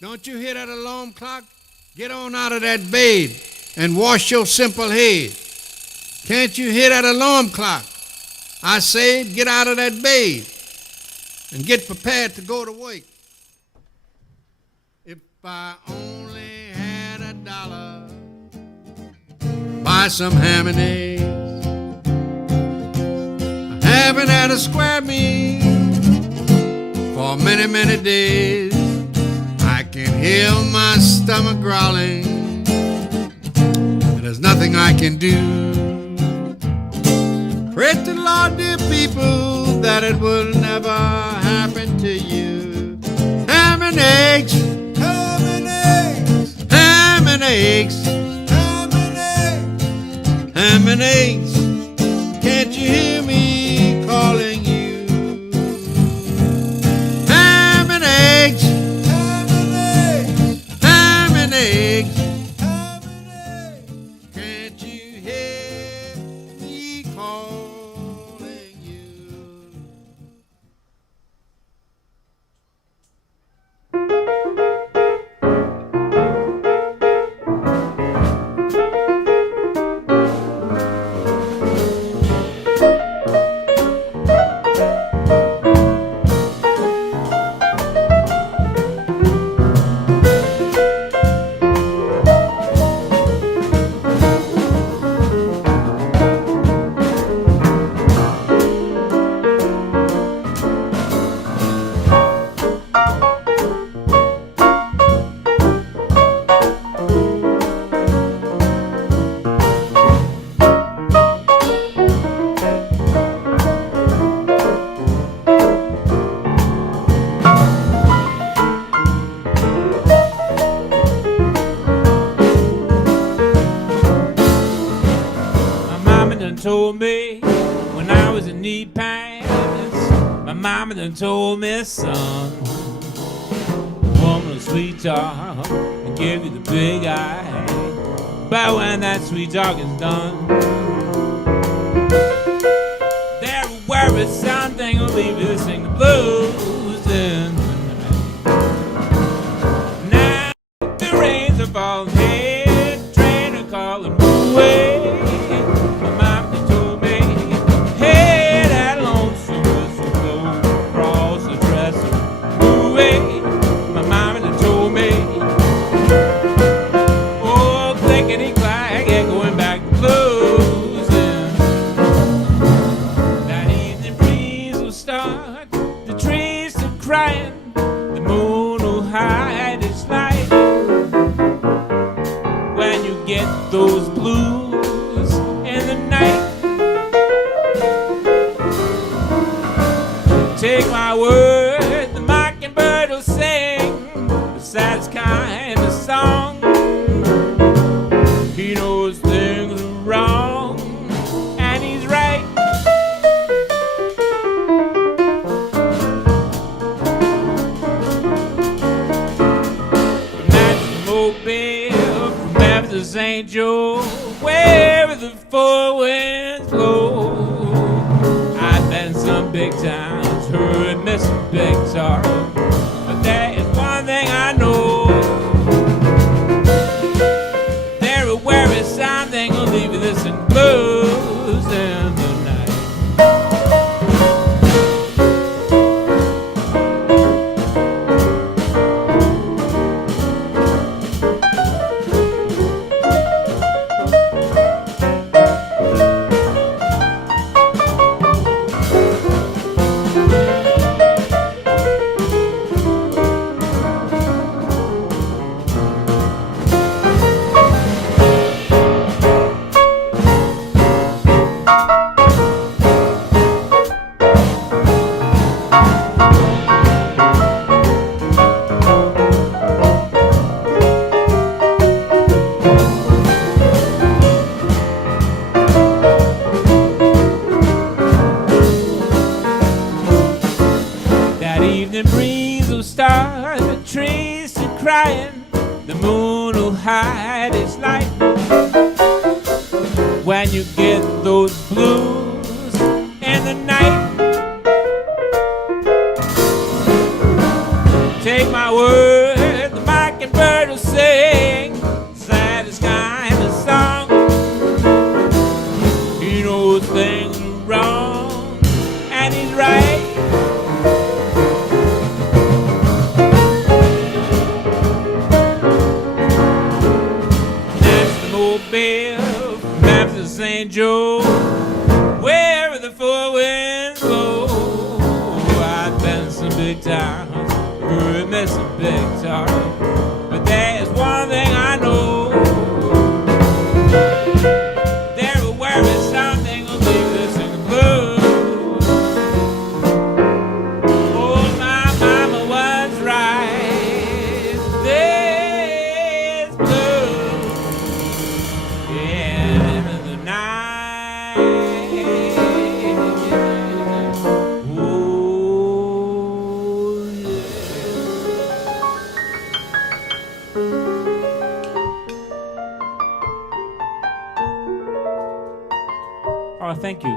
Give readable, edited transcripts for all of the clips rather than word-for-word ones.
Don't you hear that alarm clock? Get on out of that bed and wash your simple head. Can't you hear that alarm clock? I said, get out of that bed and get prepared to go to work. If I only had $1, buy some ham and eggs. I haven't had a square meal for many, many days. I can hear my stomach growling, and there's nothing I can do. Pray to the Lord, dear people, that it will never happen to you. Ham and eggs, ham and eggs, ham and eggs, ham and eggs, ham and eggs. Can't you hear me calling you? Ham and eggs, ham and eggs, ham and eggs, ham and eggs. Can't you hear me calling you? Told me when I was in knee pants, my mama done told me, son, a woman will sweet talk and give you the big eye, but when that sweet talk is done, there will worry something will leave you to sing the blues in the night. Now the rains are falling, hey, train are calling away. Those blues in the night. Take my word, the mockingbird will sing the saddest kind of song. He knows things are wrong, and he's right. From Madison, Mobile, from Memphis to St. Joe, wherever the four winds blow. I've been some big towns, heard Mr. Big Talk, but there is one thing I know. There will worry something will leave you this in blues in the night. Crying, the moon will hide its light. When you get those blues in the night, take my word, the he knows things are wrong, and he's right. That's the mobile from Memphis, St. Joe, where the four winds blow. I've been some big towns, heard me some big talk, but there's one thing I know. There will worry something will leave this in the blue. Oh, my mama was right. There's blue in the night. Oh, yeah. Oh, thank you.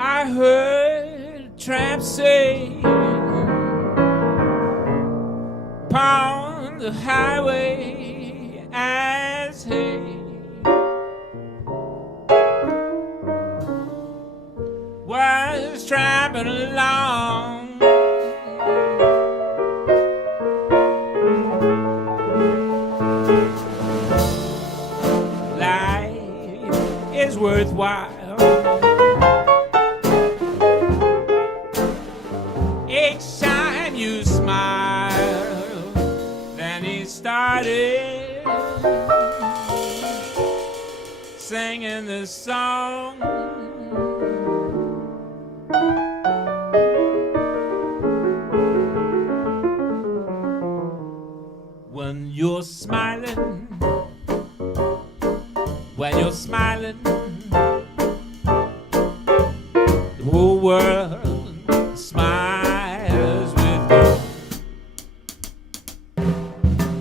I heard a tramp say, pound the highway as hay. Was tramping along. Life is worthwhile. Each time you smile, then he started singing this song. When you're smiling, when you're smiling, the whole world smiles with you.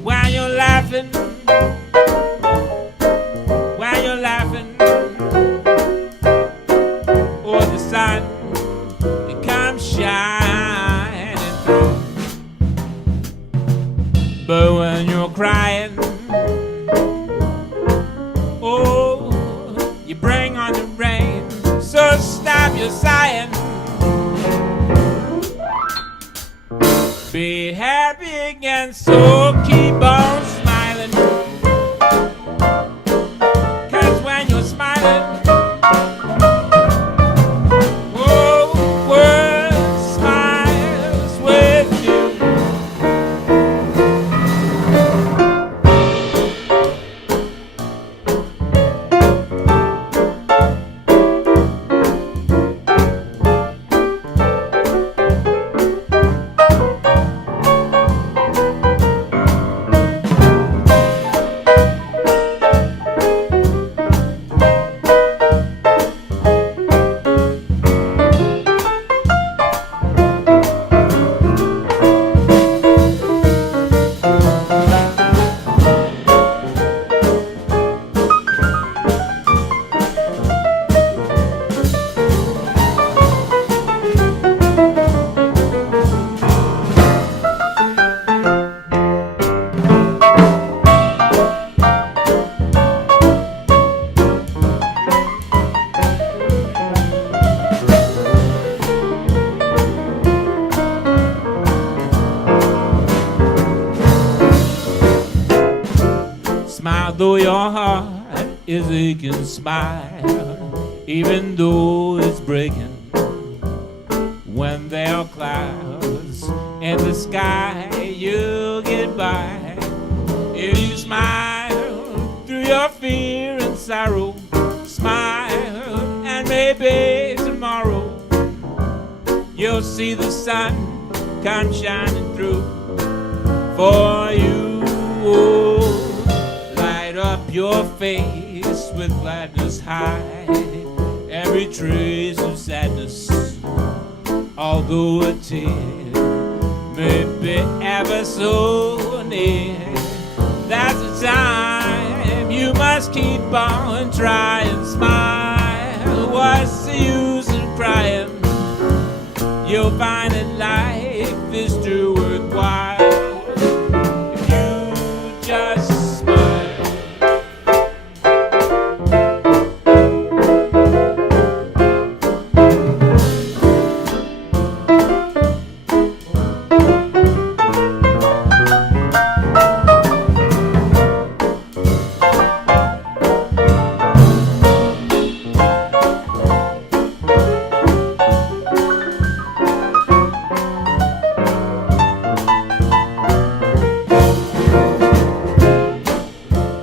When you're laughing, when you're laughing, or the sun it comes shining through. But when you're crying, oh, you bring on the rain, so stop your sighing. Be happy again, so keep on smiling. 'Cause when you're smiling, oh, world smiles with you. Though your heart is aching, smile, even though it's breaking. When there are clouds in the sky, you'll get by. If you smile through your fear and sorrow, smile, and maybe tomorrow you'll see the sun come shining through for you. Oh, up your face with gladness, hide every trace of sadness. Although a tear may be ever so near, that's the time you must keep on trying. Smile, what's the use of crying? You'll find that life is still worthwhile if you just smile.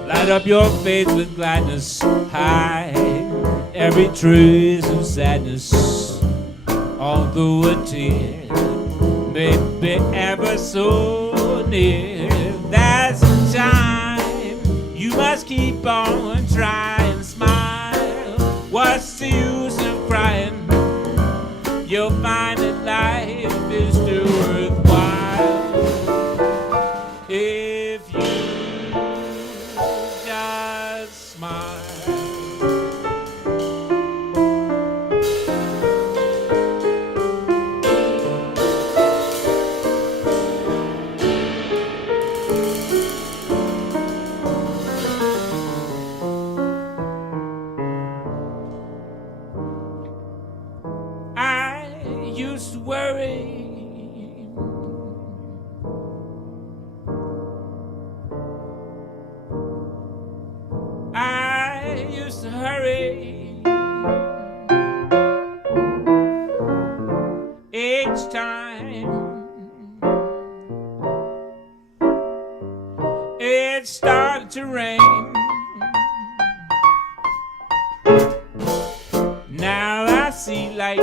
Light up your face with gladness, hide every trace of sadness. Although a tear may be ever so near, that's the time you must keep on trying. Smile, what's the use of crying? You'll find that life is still worthwhile if you just smile. I used to worry, I used to hurry each time it started to rain. Now I see light,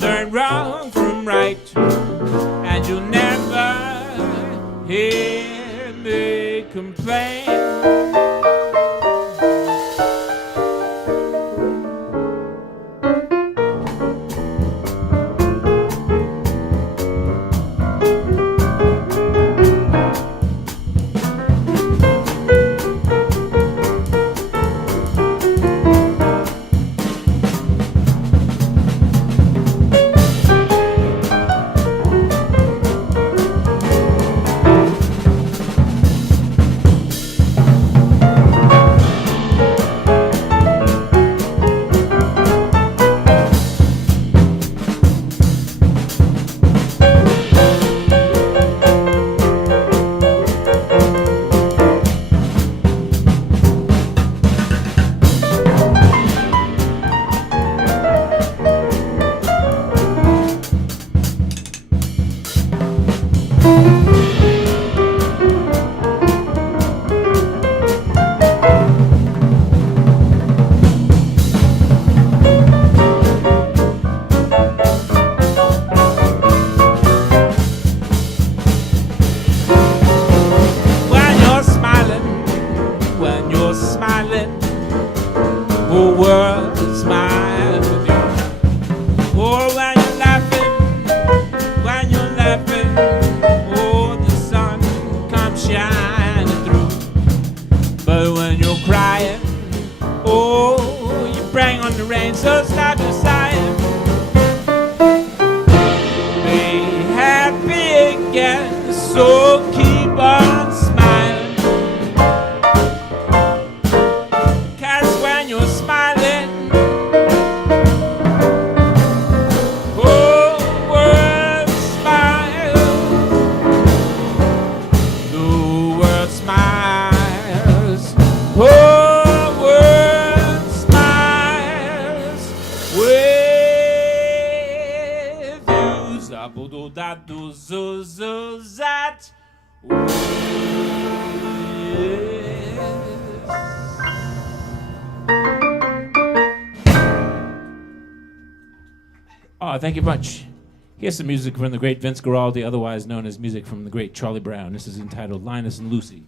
learn wrong from right, and you'll never hear me complain. Oh, thank you much. Here's some music from the great Vince Guaraldi, otherwise known as music from the great Charlie Brown. This is entitled Linus and Lucy.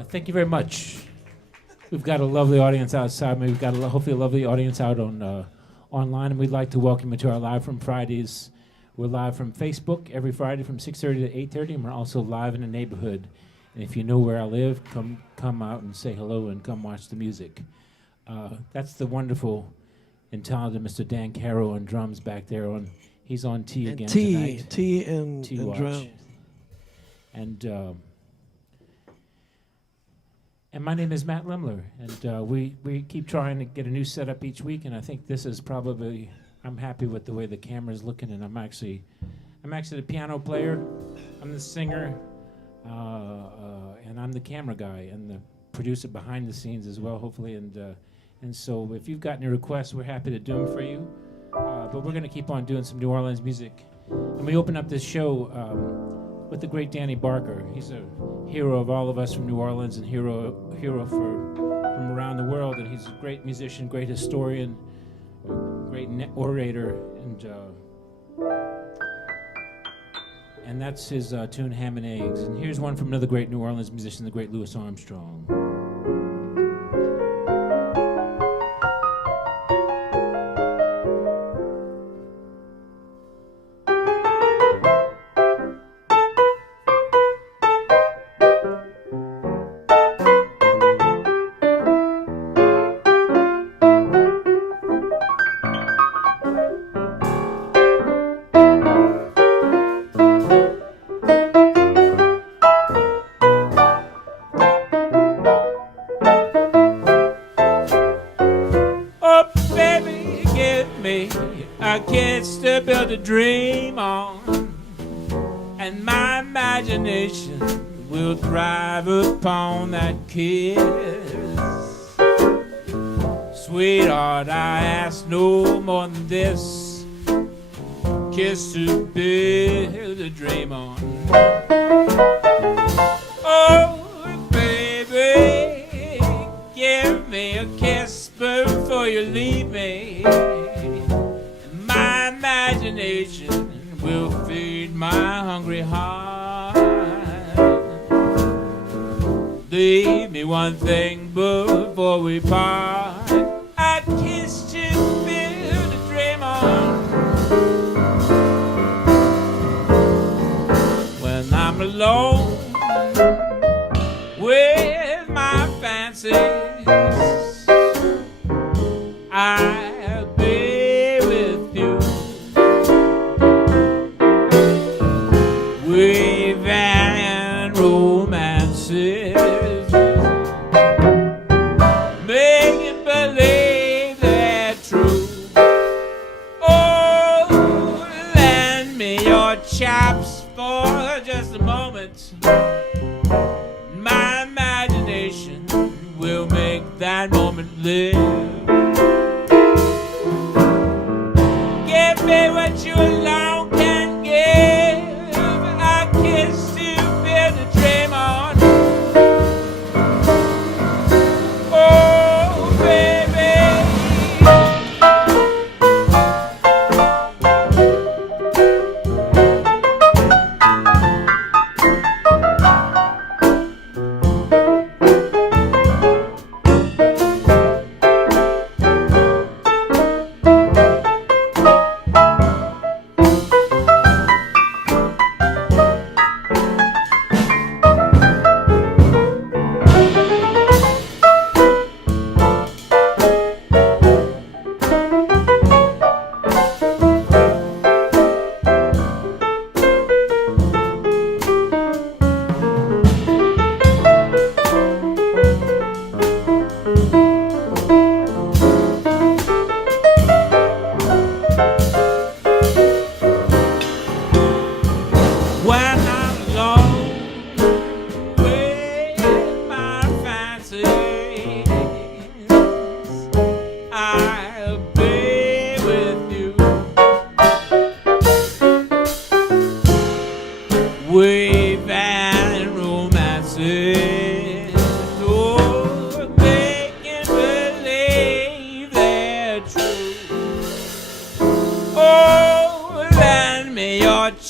Thank you very much. We've got a lovely audience outside. We've got hopefully a lovely audience out on online, and we'd like to welcome you to our Live from Fridays. We're live from Facebook every Friday from 6:30 to 8:30, and we're also live in the neighborhood. And if you know where I live, come out and say hello and come watch the music. That's the wonderful and talented Mr. Dan Caro on drums back there. He's on T again tonight. T and drums. And my name is Matt Lemmler, and we keep trying to get a new setup each week, and I think this is probably, I'm happy with the way the camera's looking, and I'm actually the piano player, I'm the singer, and I'm the camera guy, and the producer behind the scenes as well, hopefully, and so if you've got any requests, we're happy to do them for you, but we're going to keep on doing some New Orleans music, and we open up this show with the great Danny Barker. He's a hero of all of us from New Orleans and hero from around the world, and he's a great musician, great historian, great orator, and that's his tune Ham and Eggs. And here's one from another great New Orleans musician, the great Louis Armstrong. To dream on, and my imagination will thrive upon that kiss. Sweetheart, I ask no more than this, kiss to build a dream on. Oh, baby, give me a kiss before you leave me. Imagination will feed my hungry heart. Leave me one thing before we part. I kissed you, build a dream on. When I'm alone with my fancies, I'll be with you. We've and romances, making believe they're true. Oh, lend me your chops for just a moment. My imagination will make that moment live. Give me what you alone can give. Kiss to build a dream on. Oh, baby.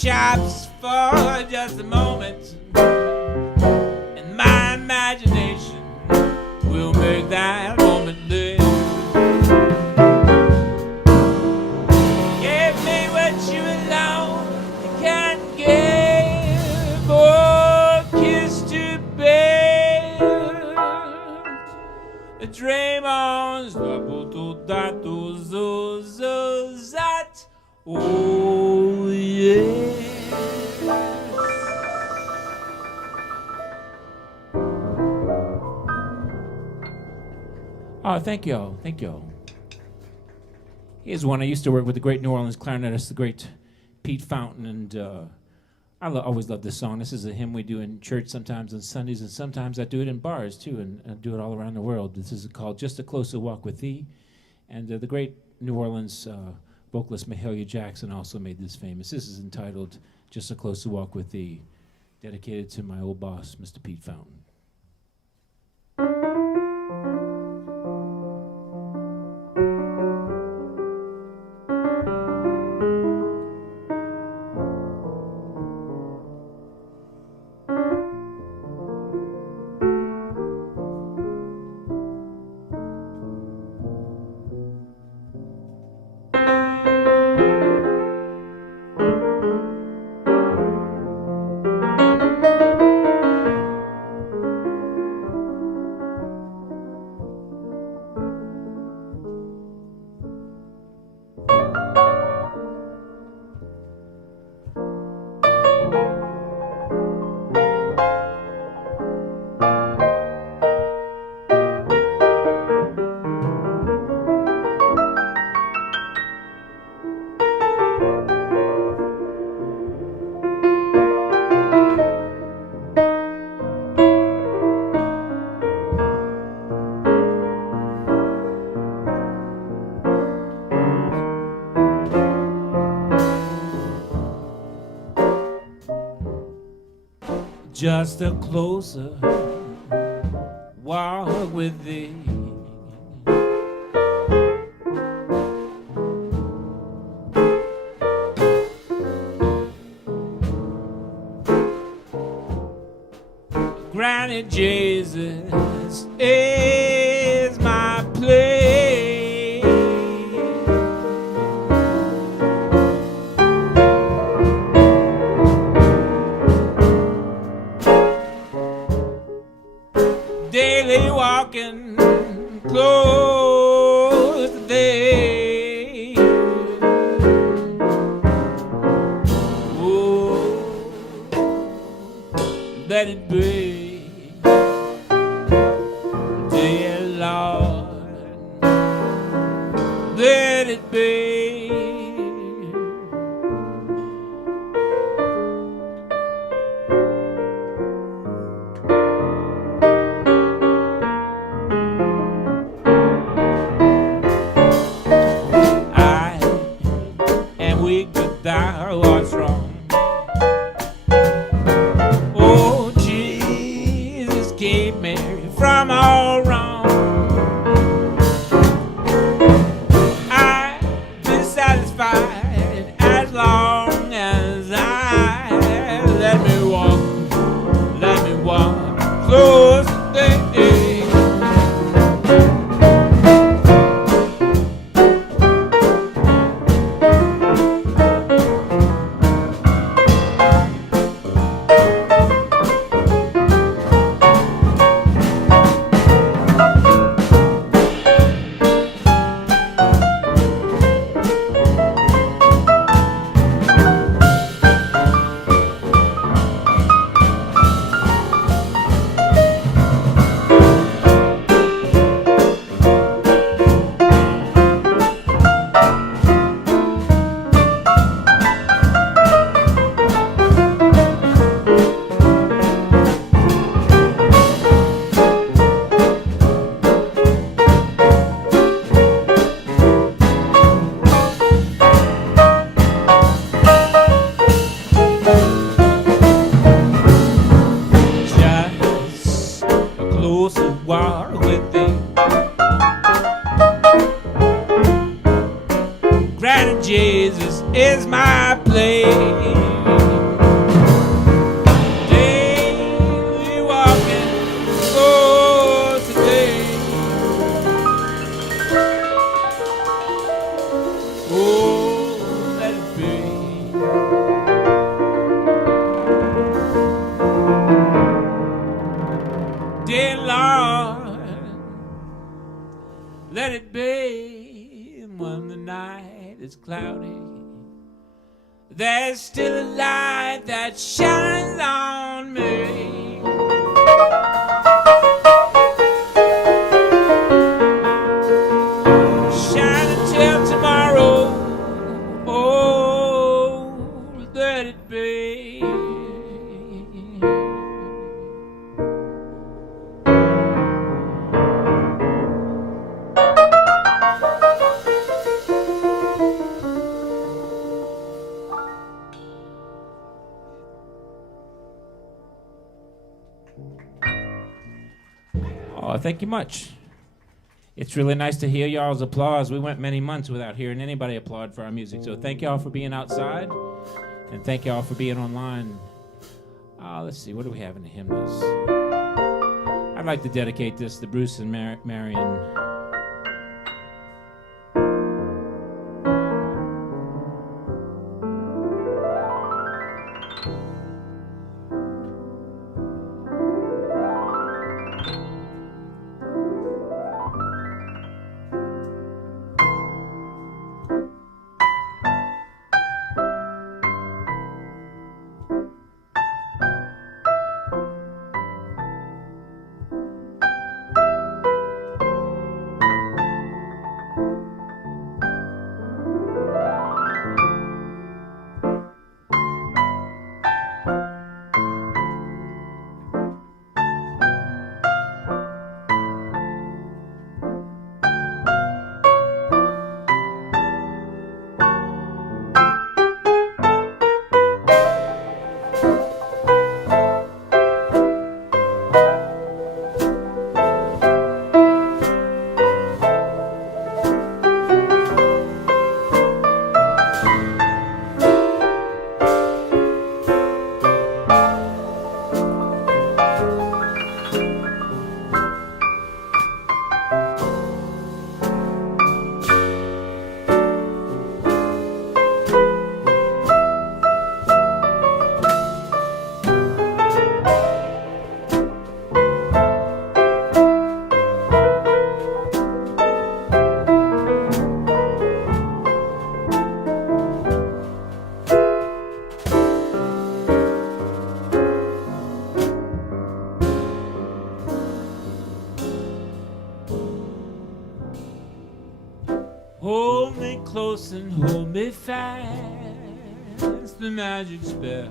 chops for just a moment, and my imagination will make that moment live. Give me what you alone can give, or kiss to bear. Dream on, zat. Oh yeah. Oh, thank y'all. Thank y'all. Here's one. I used to work with the great New Orleans clarinetist, the great Pete Fountain, and always love this song. This is a hymn we do in church sometimes on Sundays, and sometimes I do it in bars too, and I do it all around the world. This is called Just a Closer Walk with Thee, and the great New Orleans vocalist Mahalia Jackson also made this famous. This is entitled Just a Closer Walk with Thee, dedicated to my old boss, Mr. Pete Fountain. Just a closer walk with thee. Granny Jesus is my place. Daily walking close to thee. Oh, let it be, dear Lord, let it be. Armstrong. Oh, Jesus. let it be. When the night is cloudy, there's still a light that shines on me. Shine until tomorrow, oh, let it be. Oh, thank you much. It's really nice to hear y'all's applause. We went many months without hearing anybody applaud for our music, so thank y'all for being outside, and thank y'all for being online. Let's see, what do we have in the hymnals? I'd like to dedicate this to Bruce and Marion. Hold me close and hold me fast. The magic spell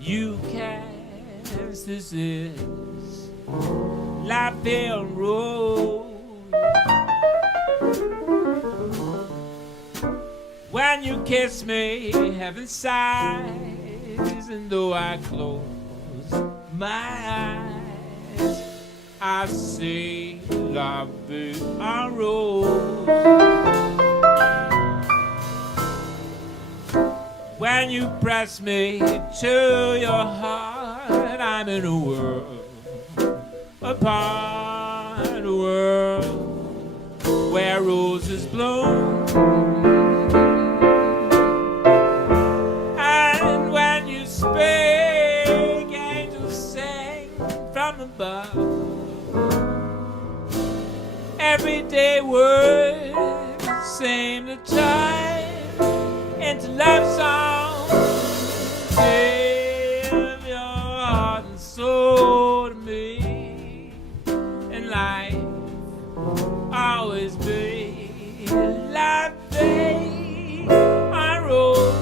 you cast. This is Lafayette Road. When you kiss me, heaven sighs, and though I close my eyes, I see Lafayette Road. When you press me to your heart, I'm in a world apart, a world where roses bloom. And when you speak, angels sing from above. Everyday words seem to turn into love songs. Give your heart and soul to me, and life always be like they are road.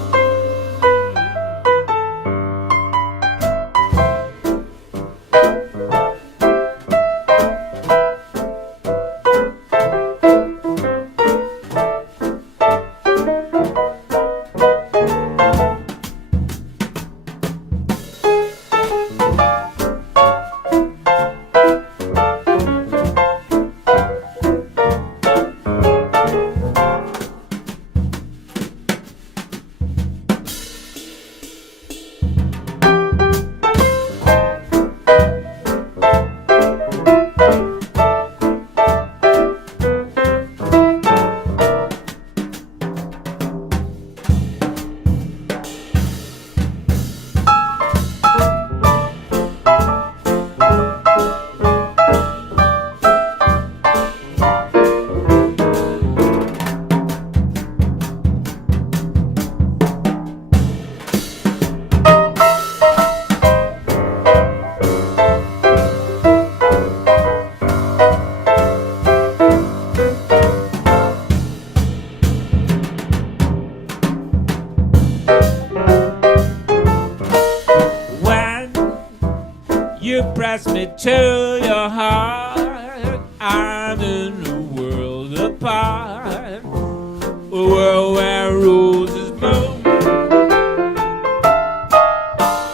You press me to your heart. I'm in a world apart, a world where roses bloom.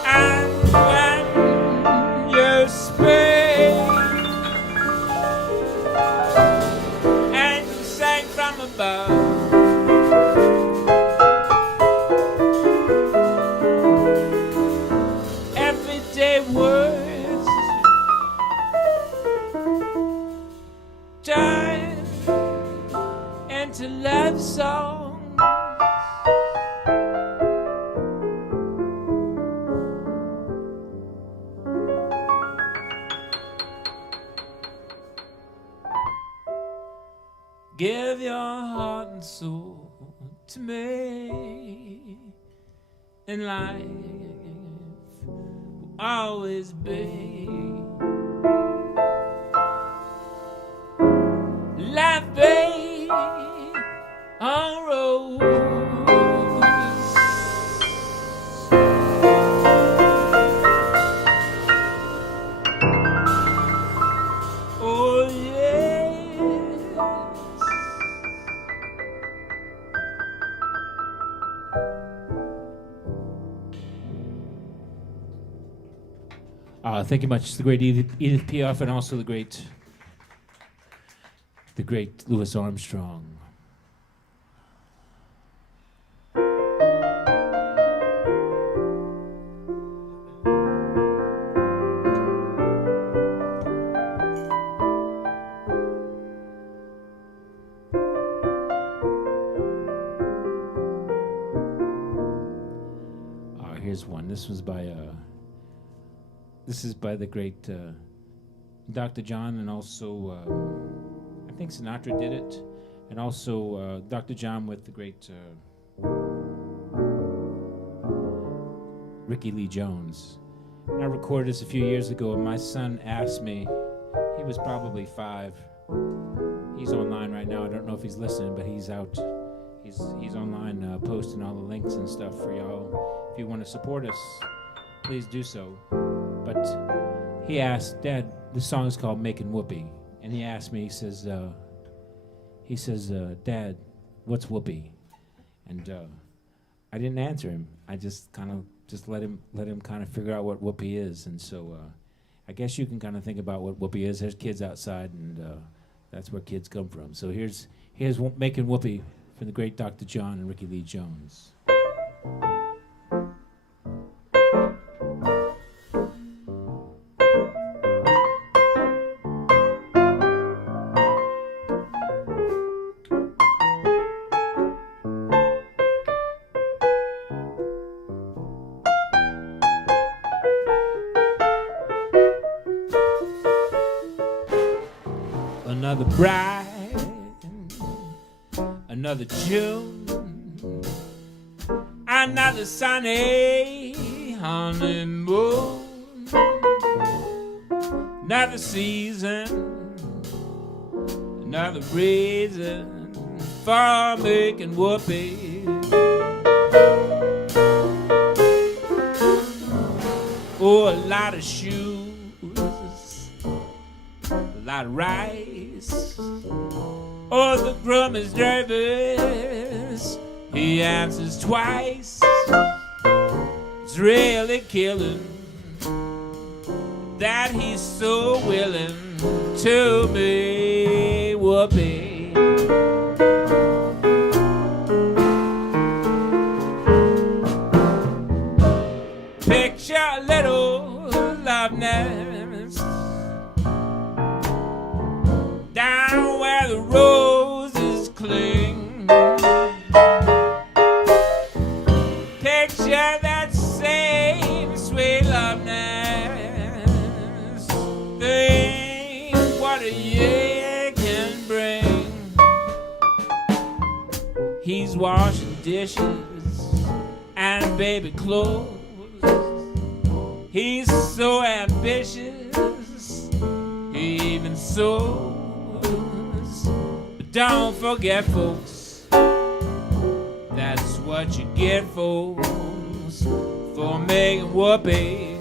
And when you speak and you sang from above, everyday words turn into love songs. Give your heart and soul to me, and life will always be laughing on rose. Oh yes. Thank you much, the great Edith Piaf, and also the great Louis Armstrong. Here's one. This is by the great Dr. John, and also I think Sinatra did it, and also Dr. John with the great Ricky Lee Jones. And I recorded this a few years ago, and my son asked me, he was probably 5. He's online right now. I don't know if he's listening, but he's out. He's online posting all the links and stuff for y'all. If you want to support us, please do so. But he asked, Dad, this song is called Makin' Whoopee. And he asked me, he says, Dad, what's whoopee? And I didn't answer him. I just kind of let him kind of figure out what whoopee is. And so I guess you can kind of think about what whoopee is. There's kids outside, and that's where kids come from. So here's Makin' Whoopee from the great Dr. John and Ricky Lee Jones. Another bride, another June, another sunny honeymoon, another season, another reason for making whoopee. Oh, a lot of shoes, a lot of rice. Oh, the groom is nervous, he answers twice. It's really killing that he's so willing to be whoopee. Picture a little love nest down where the roses cling. Picture that same sweet love nest. Think what a year can bring. He's washing dishes and baby clothes. He's so ambitious, he even sews. But don't forget, folks, that's what you get, folks, for making whoopee.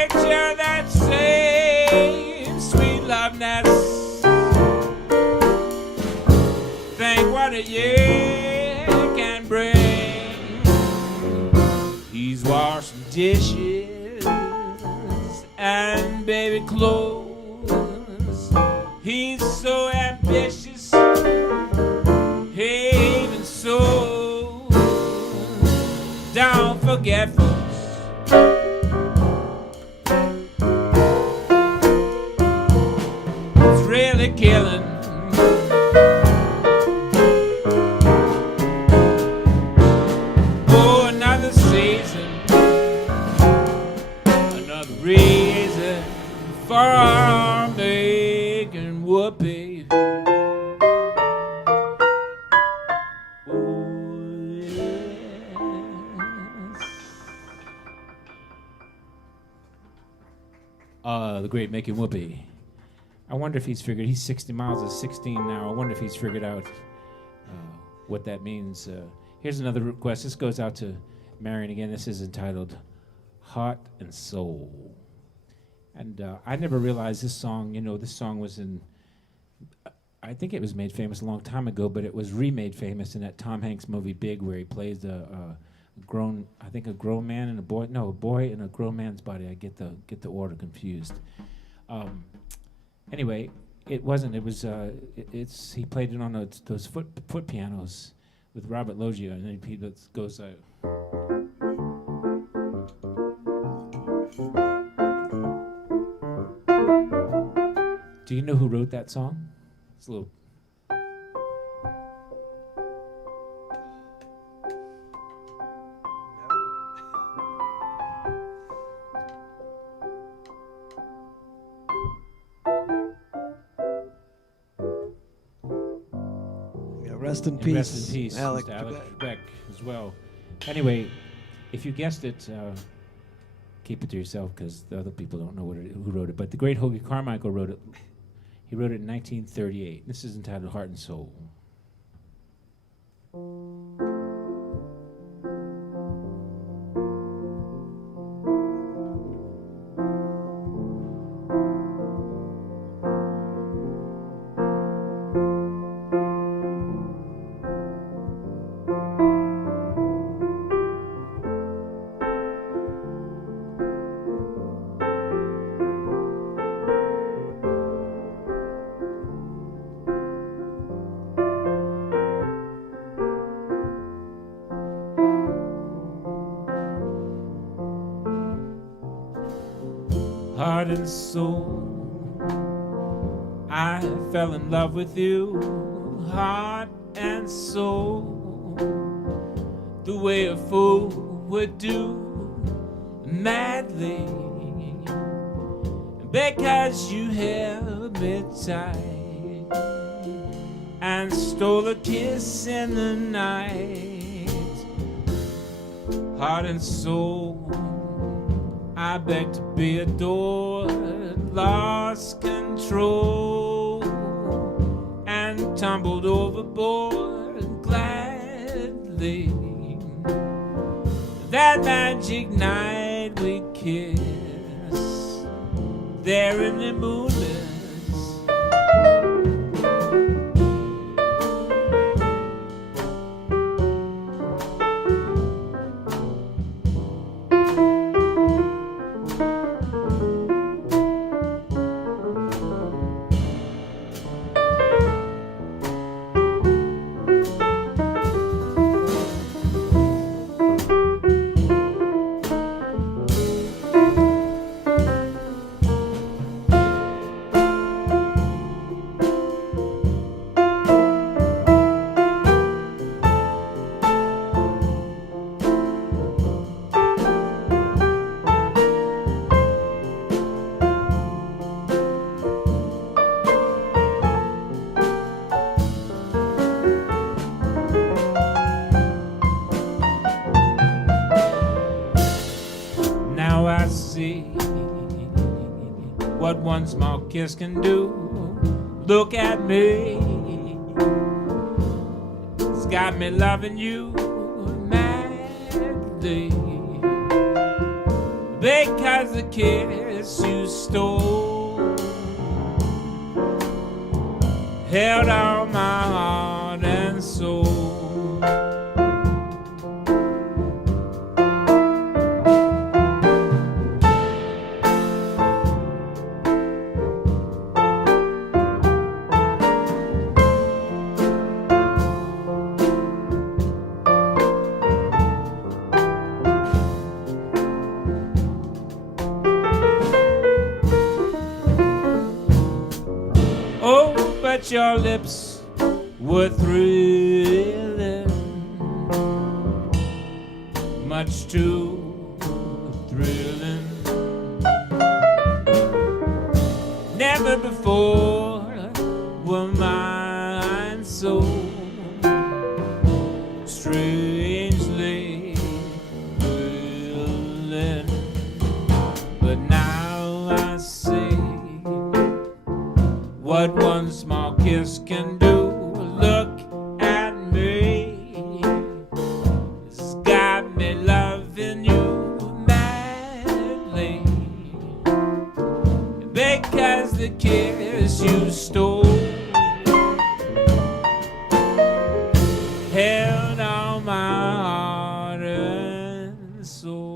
picture that same sweet loveness. Think what a year can bring. He's washing dishes and baby clothes. He's so ambitious, even so. Don't forget, folks. It's really killing. Oh, another season, another reason for making whoopee. The great Makin Whoopee. I wonder if he's figured, he's 60 miles of 16 now. I wonder if he's figured out what that means. Here's another request. This goes out to Marion again. This is entitled Heart and Soul. And I never realized this song, this song was in, I think it was made famous a long time ago, but it was remade famous in that Tom Hanks movie Big, where he plays a grown man and a boy. No, a boy in a grown man's body. I get the order confused. Anyway, it wasn't. It was. He played it on those foot pianos with Robert Loggia, and then he goes. Do you know who wrote that song? It's a little. Rest in peace. Rest in peace, Alec Mr. Alec Trebek. Trebek as well. Anyway, if you guessed it, keep it to yourself because the other people don't know who wrote it. But the great Hoagie Carmichael wrote it. He wrote it in 1938. This is entitled Heart and Soul. Heart and soul, I fell in love with you. Heart and soul, the way a fool would do madly, because you held me tight and stole a kiss in the night. Heart and soul, I begged to be adored, lost control, and tumbled overboard gladly. That magic night we kissed, there in the moonlit. What one small kiss can do. Look at me, it's got me loving you madly, because the kiss you stole held all my heart and soul. But your lips were thrilling, much too thrilling. Never before were mine so strangely thrilling. But now I see what one small kiss can do. Look at me, it's got me loving you madly, because the kiss you stole held all my heart and soul.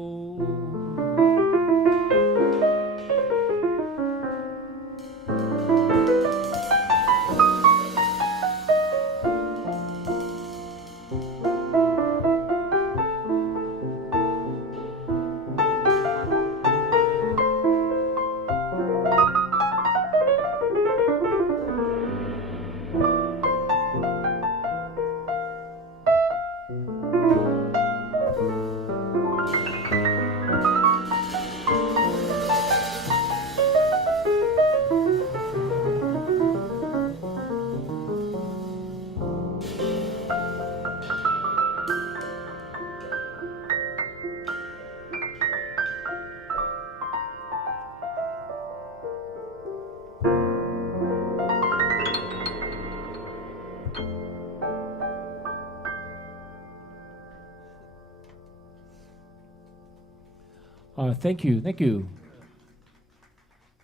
Thank you, thank you.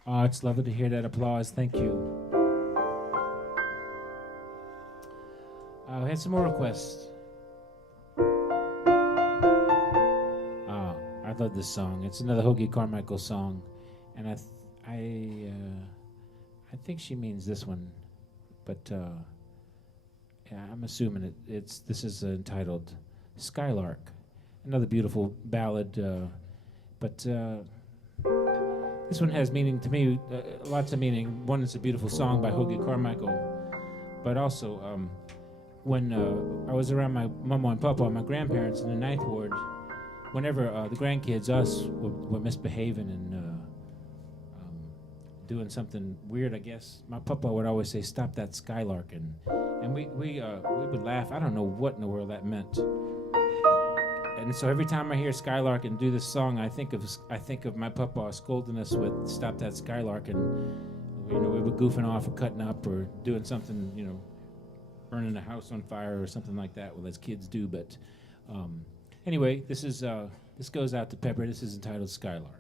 Oh, it's lovely to hear that applause. Thank you. We had some more requests. I love this song. It's another Hoagie Carmichael song, and I think she means this one, but yeah, I'm assuming this is entitled Skylark, another beautiful ballad. But this one has meaning to me, lots of meaning. One, it's a beautiful song by Hoagie Carmichael, but also when I was around my mama and papa, my grandparents in the Ninth Ward, whenever the grandkids, us, were misbehaving and doing something weird, I guess, my papa would always say, "Stop that Skylark," and we would laugh. I don't know what in the world that meant. And so every time I hear Skylark and do this song, I think of my papa scolding us with "Stop that Skylark," and we were goofing off or cutting up or doing something, burning a house on fire or something like that, well, as kids do. But anyway, this goes out to Pepper. This is entitled Skylark.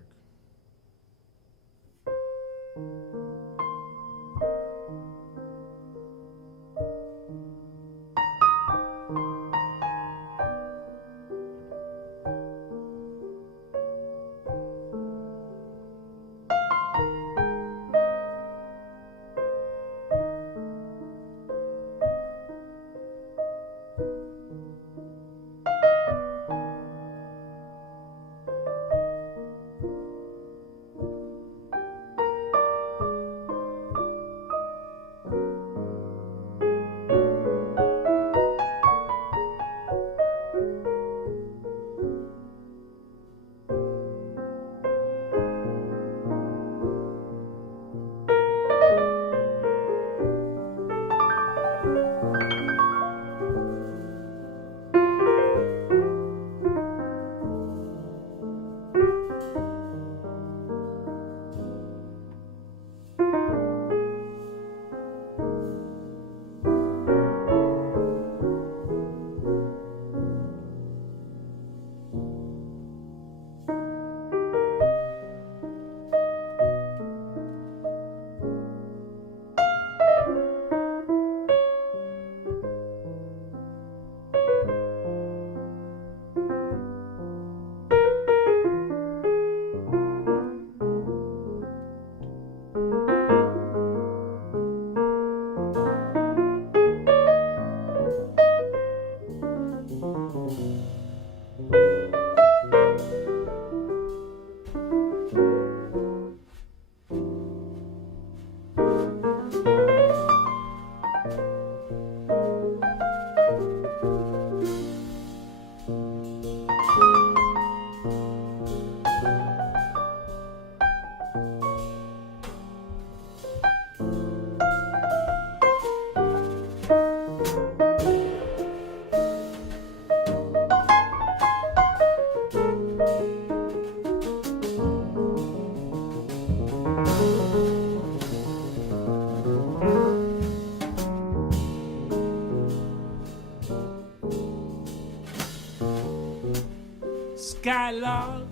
Skylark,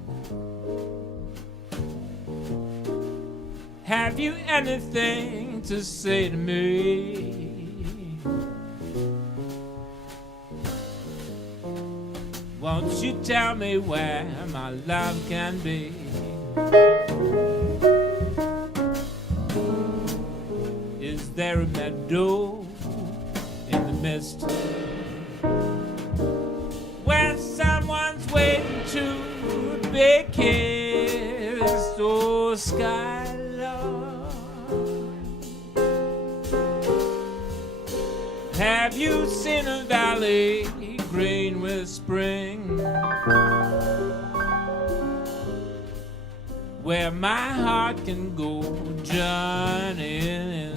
have you anything to say to me? Won't you tell me where my love can be? Is there a meadow in the mist where someone's waiting to be kissed? Oh, Skylark, have you seen a valley green with spring, where my heart can go journeying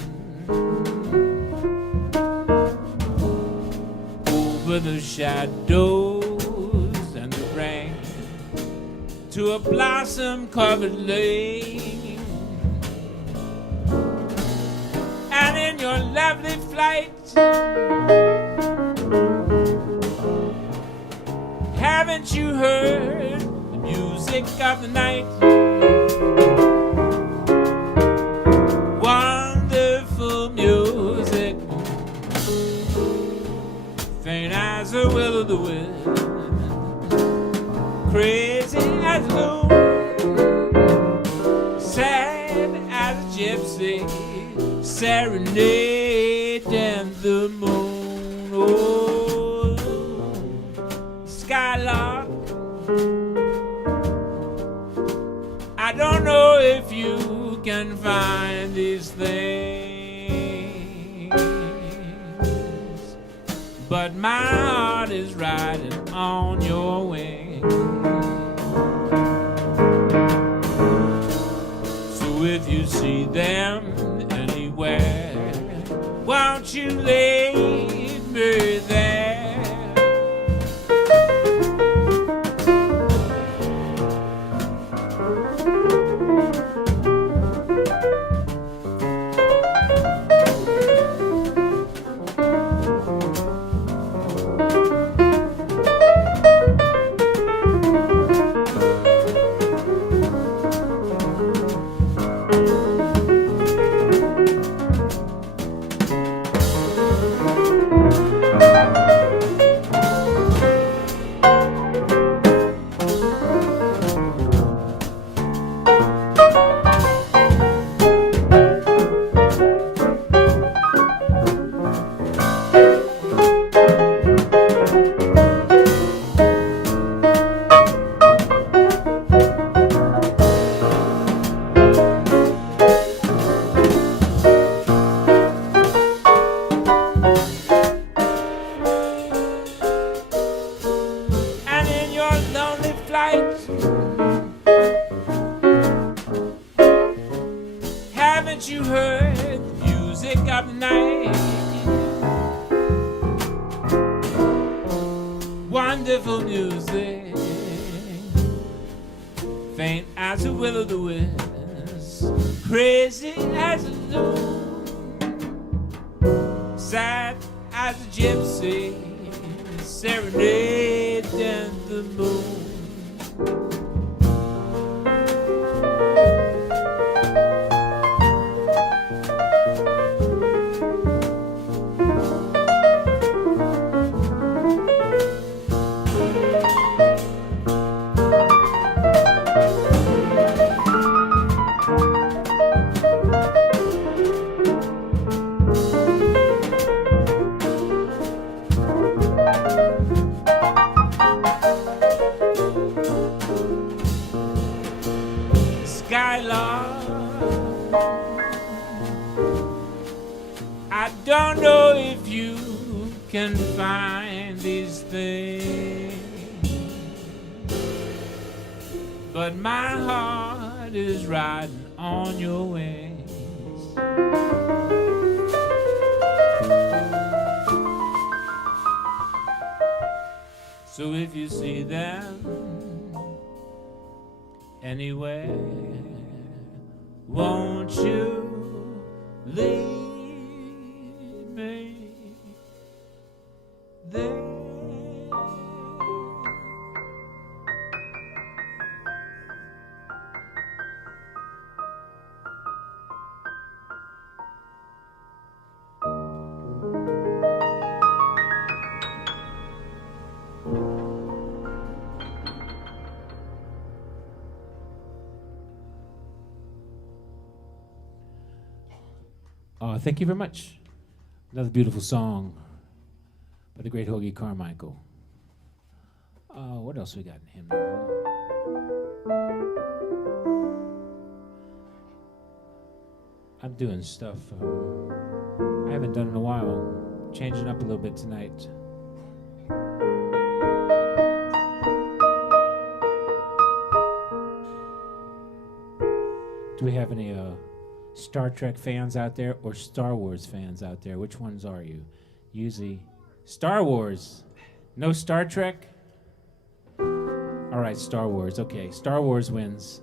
over the shadows and the rain to a blossom-covered lane? And in your lovely flight, haven't you heard the music of the night? Wonderful music, faint as a will-o'-the-wisp, crazy as a loon, sad as a gypsy, serenading the moon. Oh, Skylark, I don't know if you can find these things, but my heart is riding on your wings. So if you see them anywhere, won't you leave me there? Haven't you heard the music of the night? Wonderful music, faint as a will-o'-the-wisp, crazy as a loon, sad as a gypsy, serenading the moon. Skylark, I don't know if you can find these things, but my heart is riding on your wings. So if you see them anywhere, won't you leave me there? Thank you very much. Another beautiful song by the great Hoagie Carmichael. What else we got in him now? I'm doing stuff I haven't done in a while. Changing up a little bit tonight. Do we have any Star Trek fans out there or Star Wars fans out there? Which ones are you? Usually Star Wars. No Star Trek? All right, Star Wars. Okay, Star Wars wins.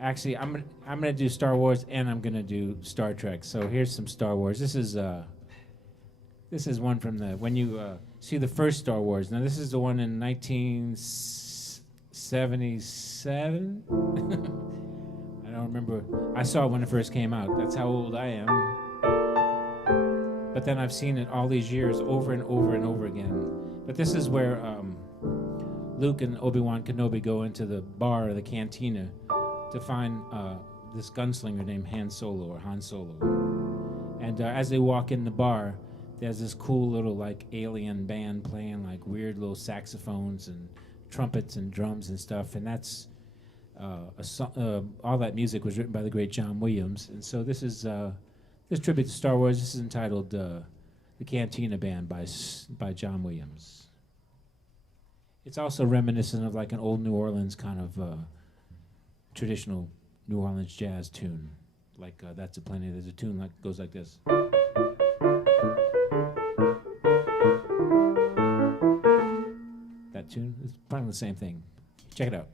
Actually, I'm gonna do Star Wars and I'm gonna do Star Trek. So here's some Star Wars. This is one from when you see the first Star Wars. Now this is the one in 1977. I don't remember. I saw it when it first came out. That's how old I am. But then I've seen it all these years over and over and over again. But this is where Luke and Obi-Wan Kenobi go into the bar or the cantina to find this gunslinger named Han Solo. And as they walk in the bar, there's this cool little like alien band playing like weird little saxophones and trumpets and drums and stuff. And that's all that music was written by the great John Williams. And so this is this tribute to Star Wars. This is entitled "The Cantina Band" by John Williams. It's also reminiscent of like an old New Orleans kind of traditional New Orleans jazz tune. Like That's a Plenty. There's a tune like goes like this. That tune is probably the same thing. Check it out.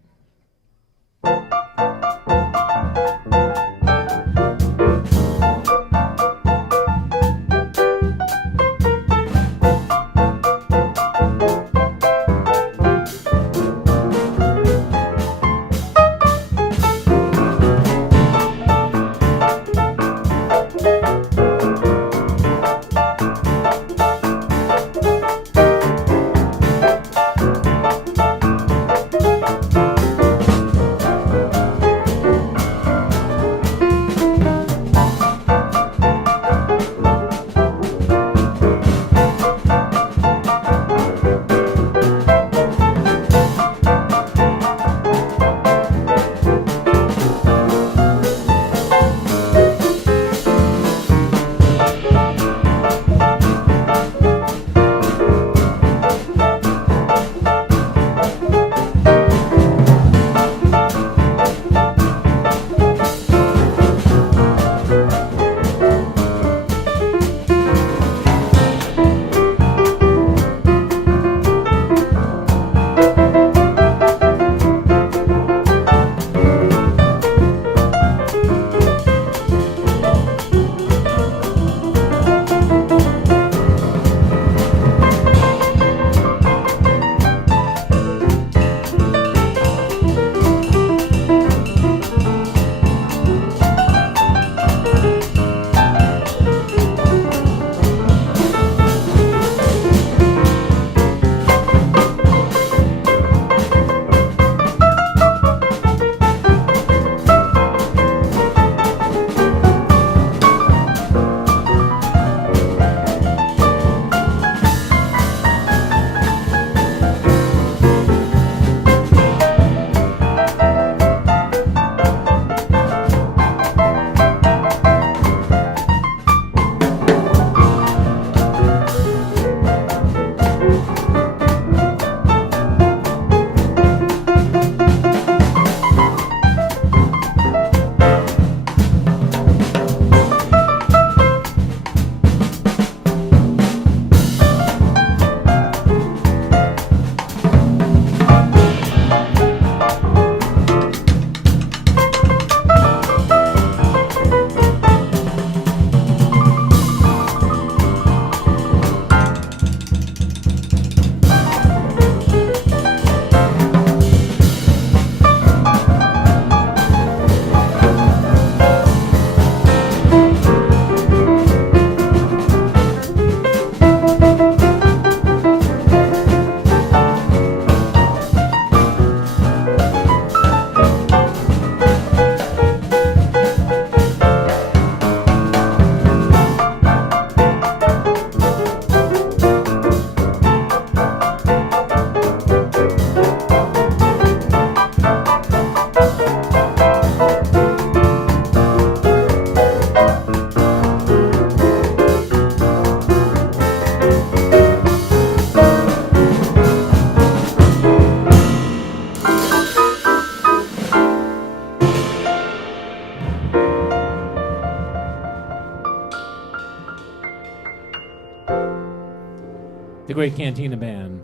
the Great Cantina Band.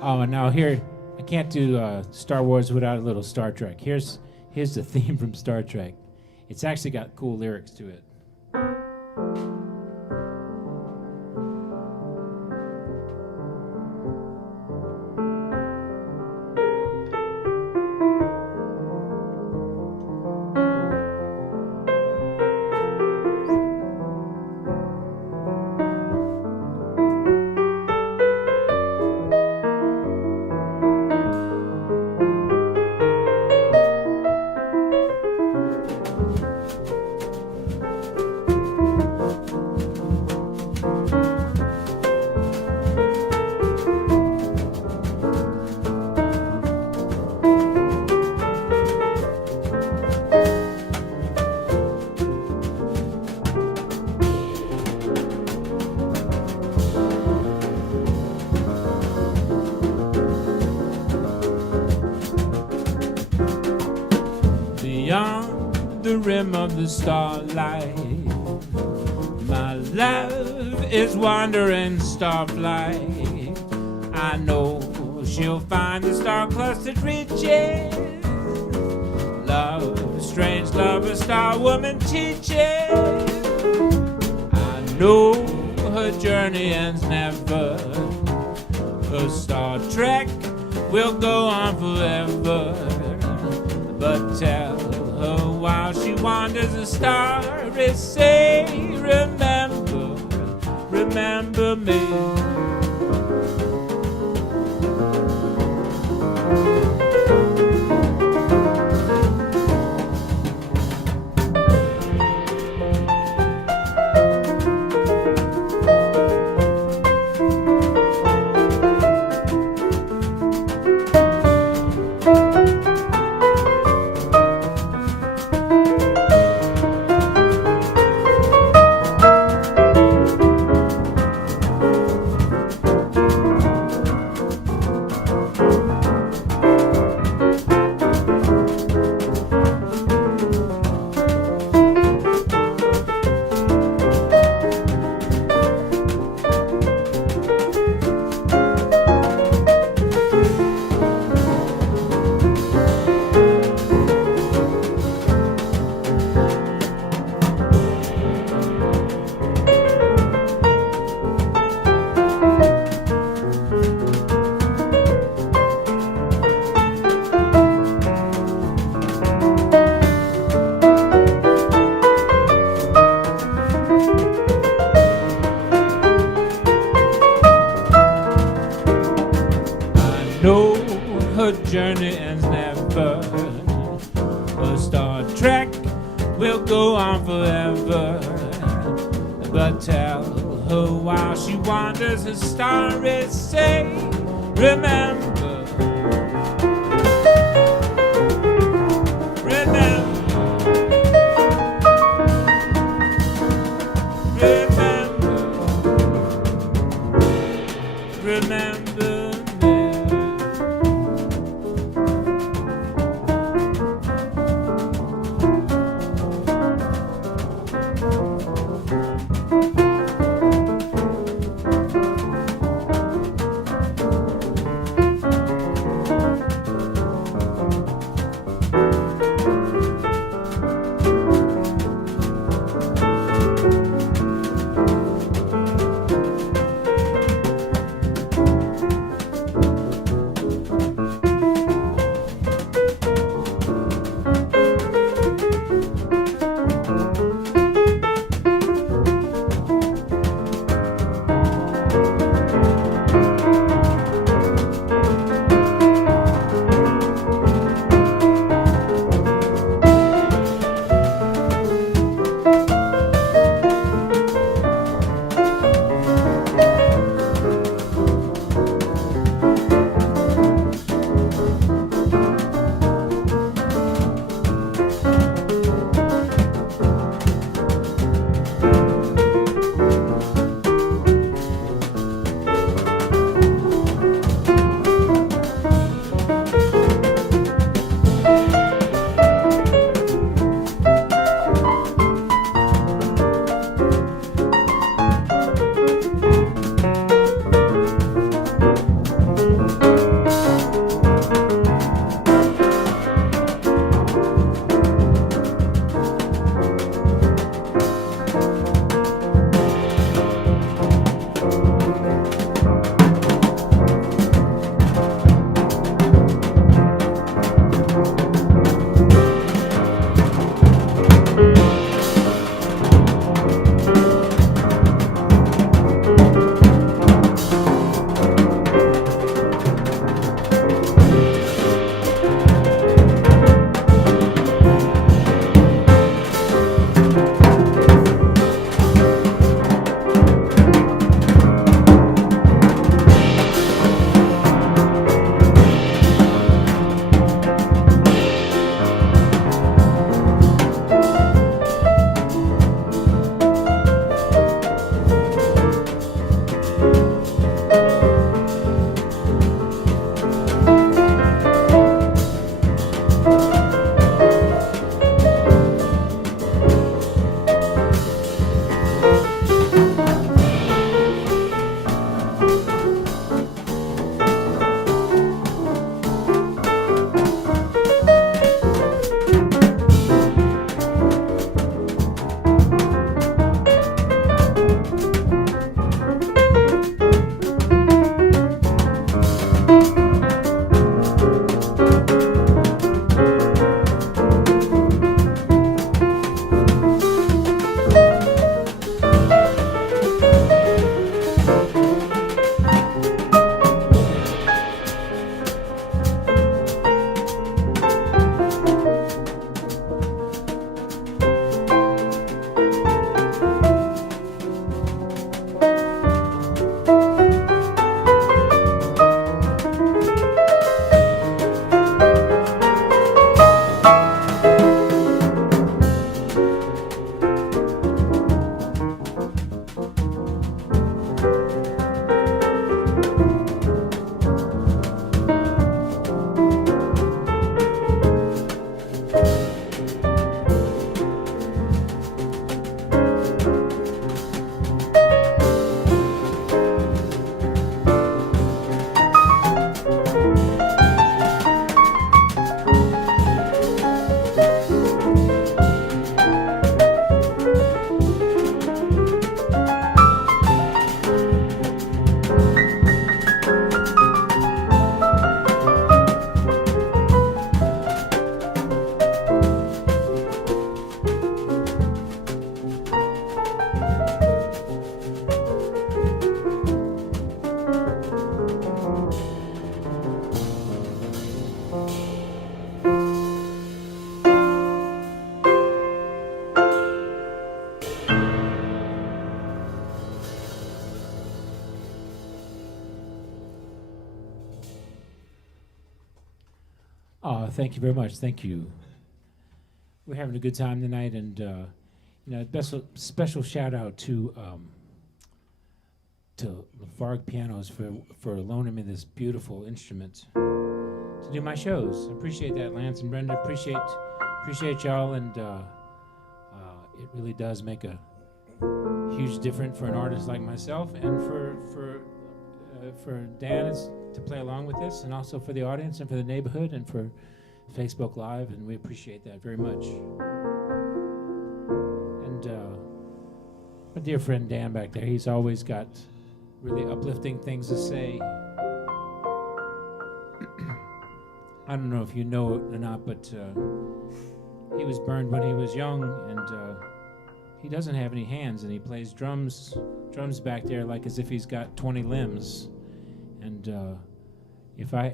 Oh, and now here, I can't do Star Wars without a little Star Trek. Here's the theme from Star Trek. It's actually got cool lyrics to it. Beyond the rim of the starlight, my love is wandering starflight. I know she'll find the star-clustered reaches. Love, strange love, a star woman teaches. I know her journey ends never. Her Star Trek will go on forever. But tell her while she wanders a starry say, remember, remember me. Journey ends never. A Star Trek will go on forever. But tell her while she wanders a starry say, remember, remember, remember, remember. thank you very much. Thank you. We're having a good time tonight, and special shout out to Lafargue Pianos for loaning me this beautiful instrument to do my shows. I appreciate that, Lance and Brenda. Appreciate y'all, and it really does make a huge difference for an artist like myself, and for Dan to play along with this, and also for the audience, and for the neighborhood, and for Facebook Live, and we appreciate that very much. And my dear friend Dan back there, he's always got really uplifting things to say. I don't know if you know it or not, but he was burned when he was young, and he doesn't have any hands, and he plays drums back there like as if he's got 20 limbs. And if I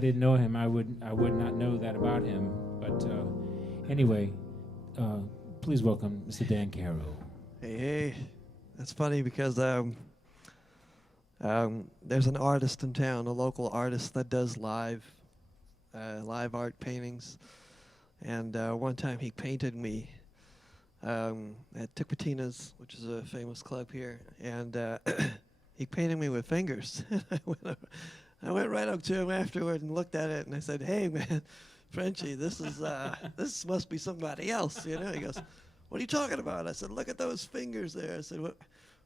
didn't know him, I would not know that about him. But anyway, please welcome Mr. Dan Caro. Hey, that's funny because there's an artist in town, a local artist that does live art paintings, and one time he painted me at Tipitina's, which is a famous club here, and he painted me with fingers. I went right up to him afterward and looked at it, and I said, "Hey, man, Frenchie, this must be somebody else." You know, he goes, "What are you talking about?" I said, "Look at those fingers there." I said,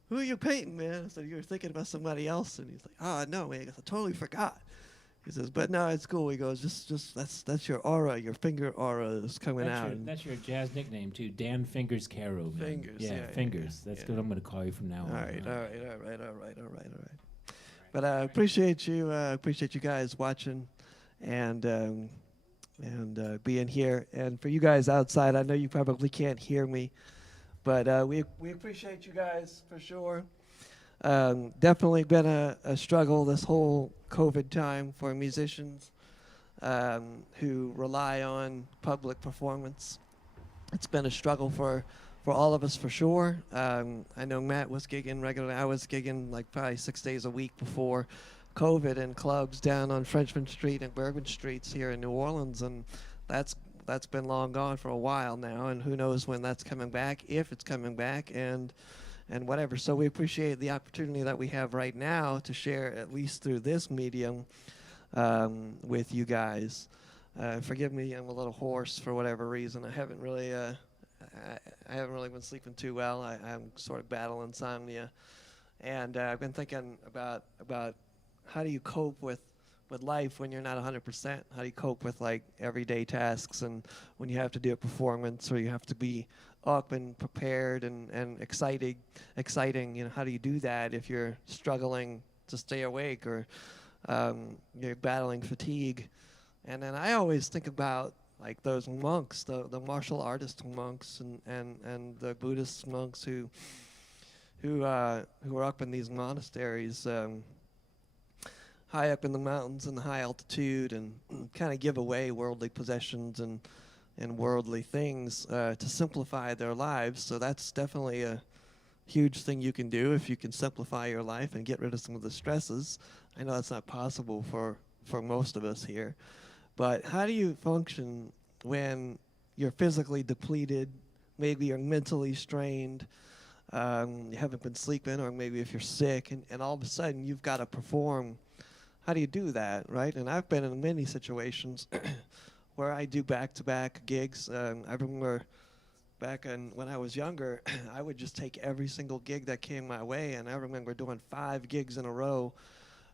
"Who are you painting, man?" I said, "You were thinking about somebody else." And he's like, "Oh, no, man." He goes, "I totally forgot." He says, "But no, it's cool." He goes, just that's your aura, your finger aura is coming out. That's your jazz nickname too, Dan Fingers Caro. Fingers, yeah, Fingers. That's what I'm going to call you from now on. All right. But I appreciate you guys watching, and being here. And for you guys outside, I know you probably can't hear me, but we appreciate you guys for sure. Definitely been a struggle this whole COVID time for musicians who rely on public performance. It's been a struggle for all of us for sure. I know Matt was gigging regularly. I was gigging like probably 6 days a week before COVID in clubs down on Frenchman Street and Bourbon Streets here in New Orleans, and that's been long gone for a while now, and who knows when that's coming back, if it's coming back, and whatever. So we appreciate the opportunity that we have right now to share, at least through this medium, with you guys. Forgive me, I'm a little hoarse for whatever reason. I haven't really been sleeping too well. I'm sort of battling insomnia, and I've been thinking about how do you cope with life when you're not 100%? How do you cope with like everyday tasks, and when you have to do a performance, or you have to be up and prepared and exciting? You know, how do you do that if you're struggling to stay awake, or you're battling fatigue? And then I always think about like those monks, the martial artist monks, and the Buddhist monks who are up in these monasteries, high up in the mountains and the high altitude, and kind of give away worldly possessions and worldly things to simplify their lives. So that's definitely a huge thing you can do if you can simplify your life and get rid of some of the stresses. I know that's not possible for most of us here. But how do you function when you're physically depleted, maybe you're mentally strained, you haven't been sleeping, or maybe if you're sick, and all of a sudden you've got to perform? How do you do that, right? And I've been in many situations where I do back-to-back gigs. I remember back when I was younger, I would just take every single gig that came my way, and I remember doing 5 gigs in a row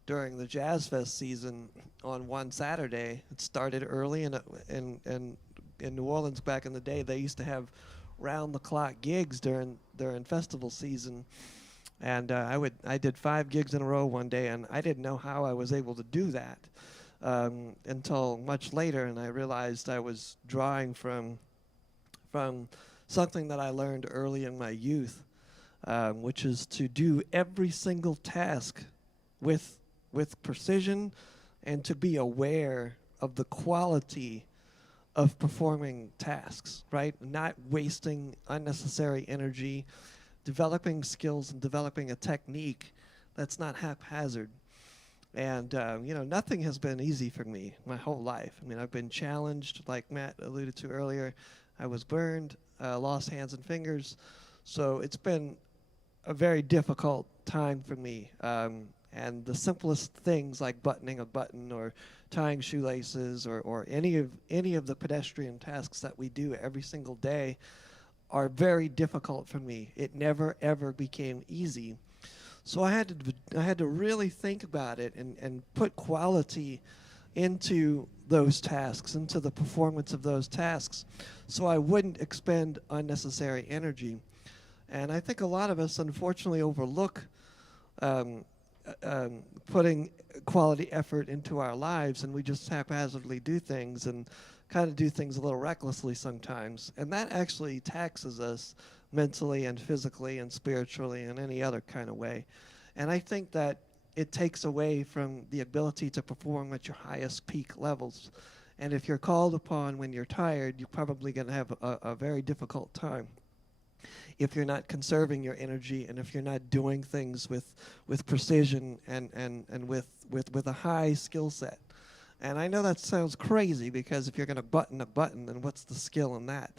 during the Jazz Fest season on one Saturday. It started early, and in New Orleans back in the day, they used to have round-the-clock gigs during festival season. And I did 5 gigs in a row one day, and I didn't know how I was able to do that until much later, and I realized I was drawing from something that I learned early in my youth, which is to do every single task with precision, and to be aware of the quality of performing tasks, right? Not wasting unnecessary energy, developing skills and developing a technique that's not haphazard. And, nothing has been easy for me my whole life. I mean, I've been challenged, like Matt alluded to earlier. I was burned, lost hands and fingers. So it's been a very difficult time for me. And the simplest things like buttoning a button or tying shoelaces or any of the pedestrian tasks that we do every single day are very difficult for me. It never, ever became easy. So I had to really think about it and put quality into those tasks, into the performance of those tasks, so I wouldn't expend unnecessary energy. And I think a lot of us unfortunately overlook um, putting quality effort into our lives, and we just haphazardly do things and kind of do things a little recklessly sometimes. And that actually taxes us mentally and physically and spiritually and any other kind of way. And I think that it takes away from the ability to perform at your highest peak levels. And if you're called upon when you're tired, you're probably going to have a very difficult time if you're not conserving your energy and if you're not doing things with precision and with a high skill set. And I know that sounds crazy, because if you're going to button a button, then what's the skill in that?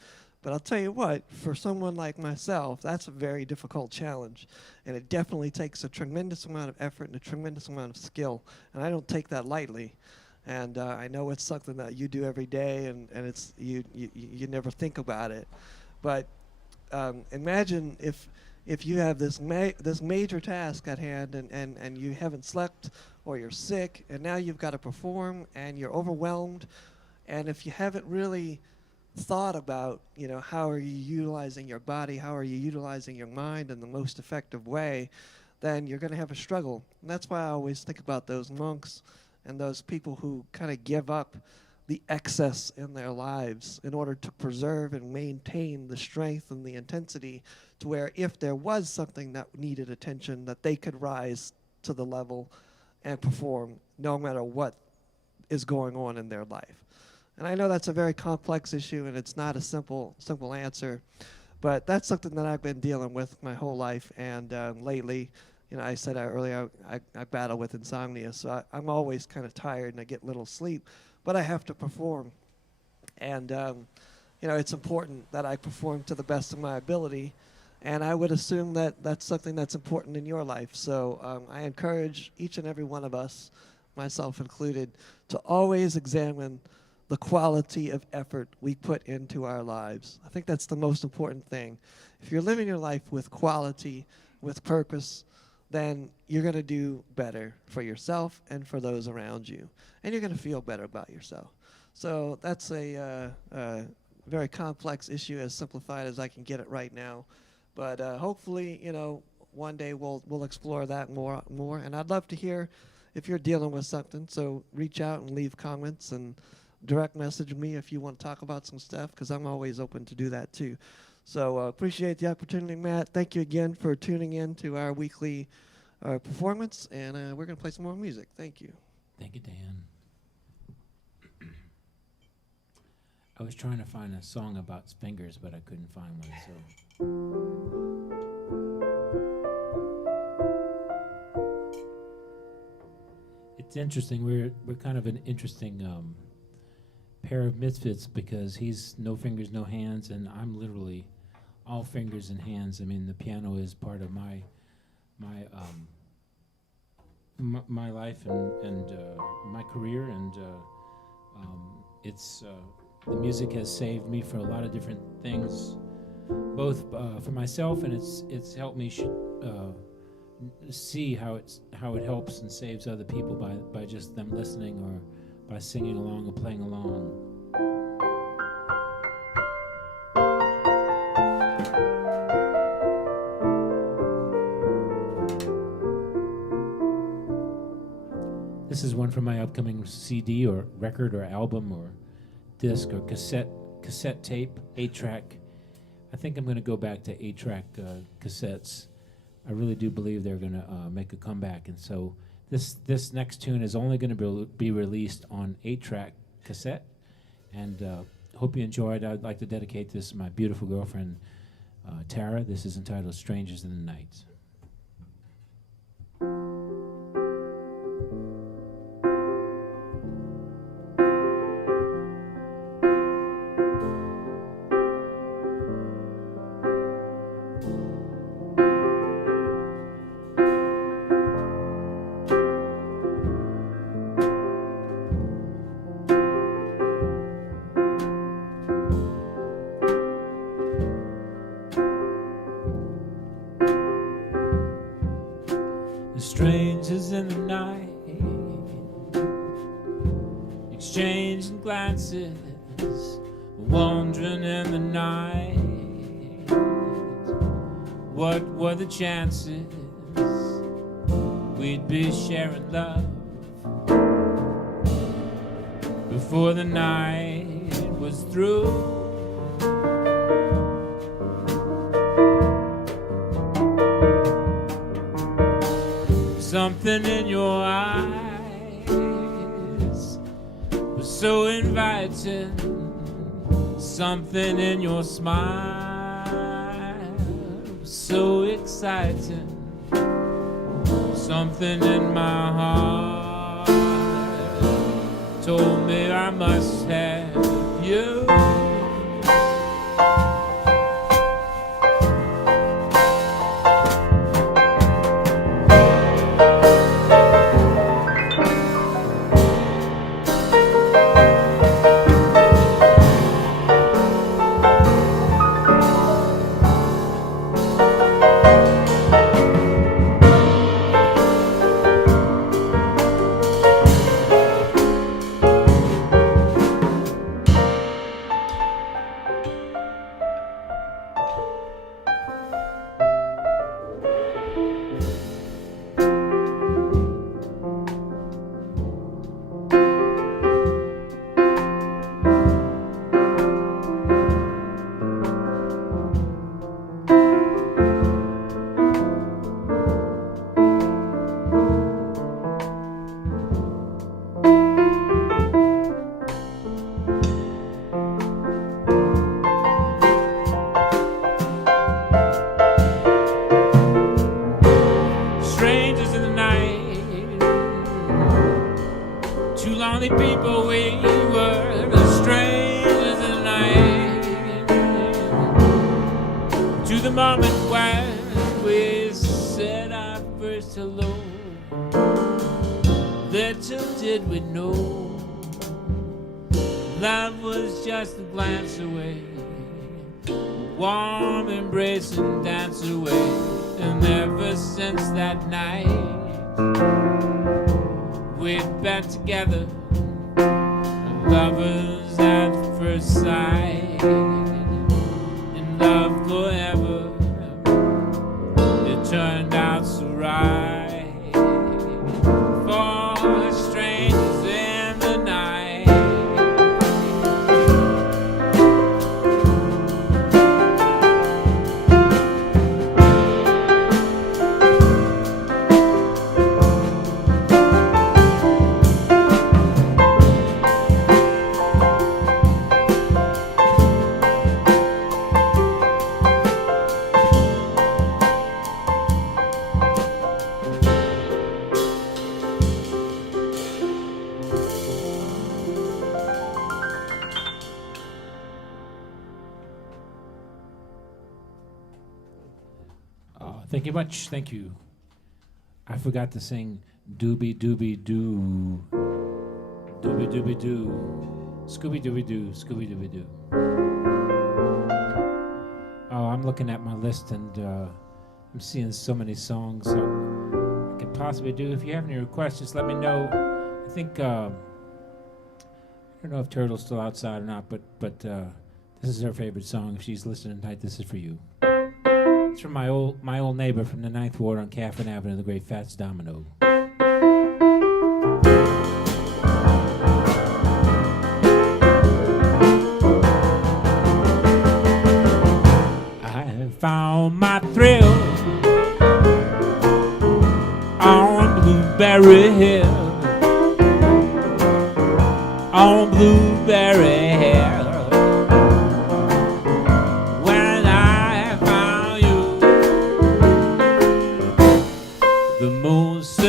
But I'll tell you what, for someone like myself, that's a very difficult challenge. And it definitely takes a tremendous amount of effort and a tremendous amount of skill. And I don't take that lightly. And I know it's something that you do every day, and it's you never think about it. But imagine if you have this major task at hand and you haven't slept or you're sick and now you've got to perform and you're overwhelmed, and if you haven't really thought about, how are you utilizing your body, how are you utilizing your mind in the most effective way, then you're going to have a struggle. And that's why I always think about those monks and those people who kind of give up the excess in their lives in order to preserve and maintain the strength and the intensity, to where if there was something that needed attention, that they could rise to the level and perform no matter what is going on in their life. And I know that's a very complex issue and it's not a simple answer, but that's something that I've been dealing with my whole life. And lately, I said earlier, I battle with insomnia, so I'm always kind of tired and I get little sleep, but I have to perform. And, it's important that I perform to the best of my ability. And I would assume that that's something that's important in your life. So I encourage each and every one of us, myself included, to always examine the quality of effort we put into our lives. I think that's the most important thing. If you're living your life with quality, with purpose, then you're going to do better for yourself and for those around you. And you're going to feel better about yourself. So that's a very complex issue, as simplified as I can get it right now. But hopefully, one day we'll explore that more. And I'd love to hear if you're dealing with something. So reach out and leave comments and direct message me if you want to talk about some stuff, because I'm always open to do that too. So appreciate the opportunity, Matt. Thank you again for tuning in to our weekly performance. And we're going to play some more music. Thank you. Thank you, Dan. I was trying to find a song about fingers, but I couldn't find one, so... It's interesting. We're kind of an interesting pair of misfits, because he's no fingers, no hands, and I'm literally all fingers and hands. I mean, the piano is part of my life and my career, and it's the music has saved me for a lot of different things, both for myself, and it's helped me see how it helps and saves other people by just them listening or by singing along or playing along. This is one from my upcoming CD or record or album or disc or cassette tape, 8-track. I think I'm going to go back to 8-track cassettes. I really do believe they're going to make a comeback. And so this next tune is only going to be released on 8-track cassette. And hope you enjoy it. I'd like to dedicate this to my beautiful girlfriend, Tara. This is entitled Strangers in the Night. Strangers in the night, exchanging glances, wandering in the night. What were the chances we'd be sharing love before the night was through? Something in your eyes was so inviting. Something in your smile was so exciting. Something in my heart told me I must have you. People, we were the strangers in the night, to the moment when we said our first hello. Little did we know love was just a glance away, warm embrace and dance away. And ever since that night we've been together, lovers at first sight, in love forever. It turned out so right for strangers in the night. Thank you much. Thank you. I forgot to sing Doobie Doobie Doo. Doobie Doobie Doo. Scooby Dooby Doo. Scooby Dooby Doo. Oh, I'm looking at my list and I'm seeing so many songs I could possibly do. If you have any requests, just let me know. I think, I don't know if Turtle's still outside or not, but this is her favorite song. If she's listening tonight, this is for you. It's from my old neighbor from the 9th Ward on Catherine Avenue, the great Fats Domino. I found my thrill on Blueberry Hill, on Blueberry Hill.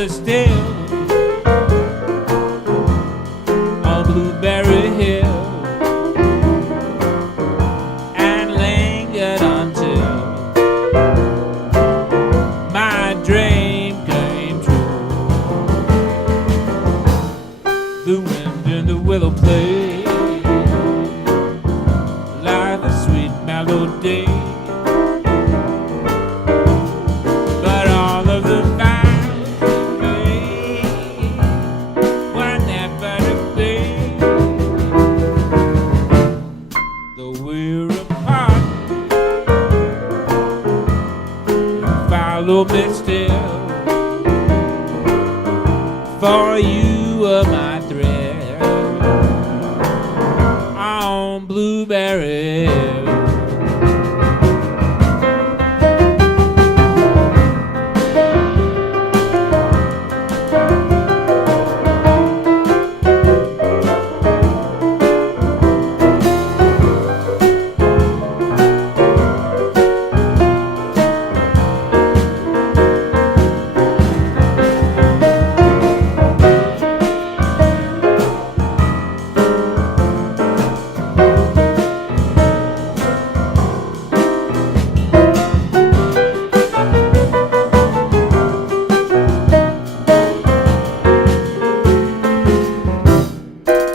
Still on Blueberry Hill, and lingered until my dream came true. The wind in the willow played like a sweet melody, but all of the follow me still. For you are my thread on blueberry.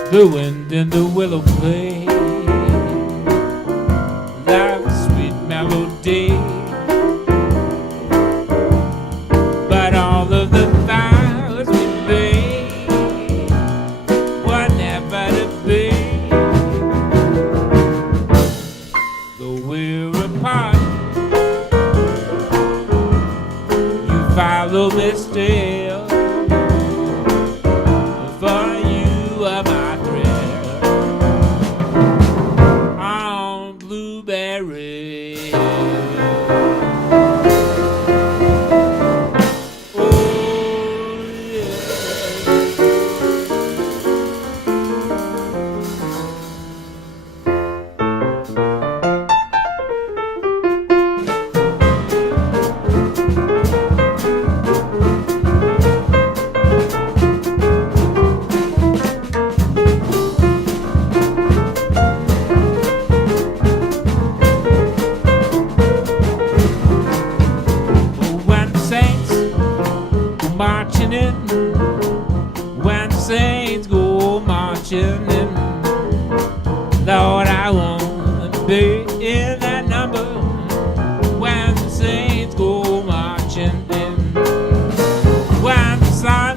The wind in the willow play like a sweet melody, but all of the vows we made were never to be. Though we're apart, you follow me still. For you are my on blueberry. Oh, yeah. When the saints go marching in, when the saints go marching in, Lord, I want to be in that number. When the saints go marching in, when the sun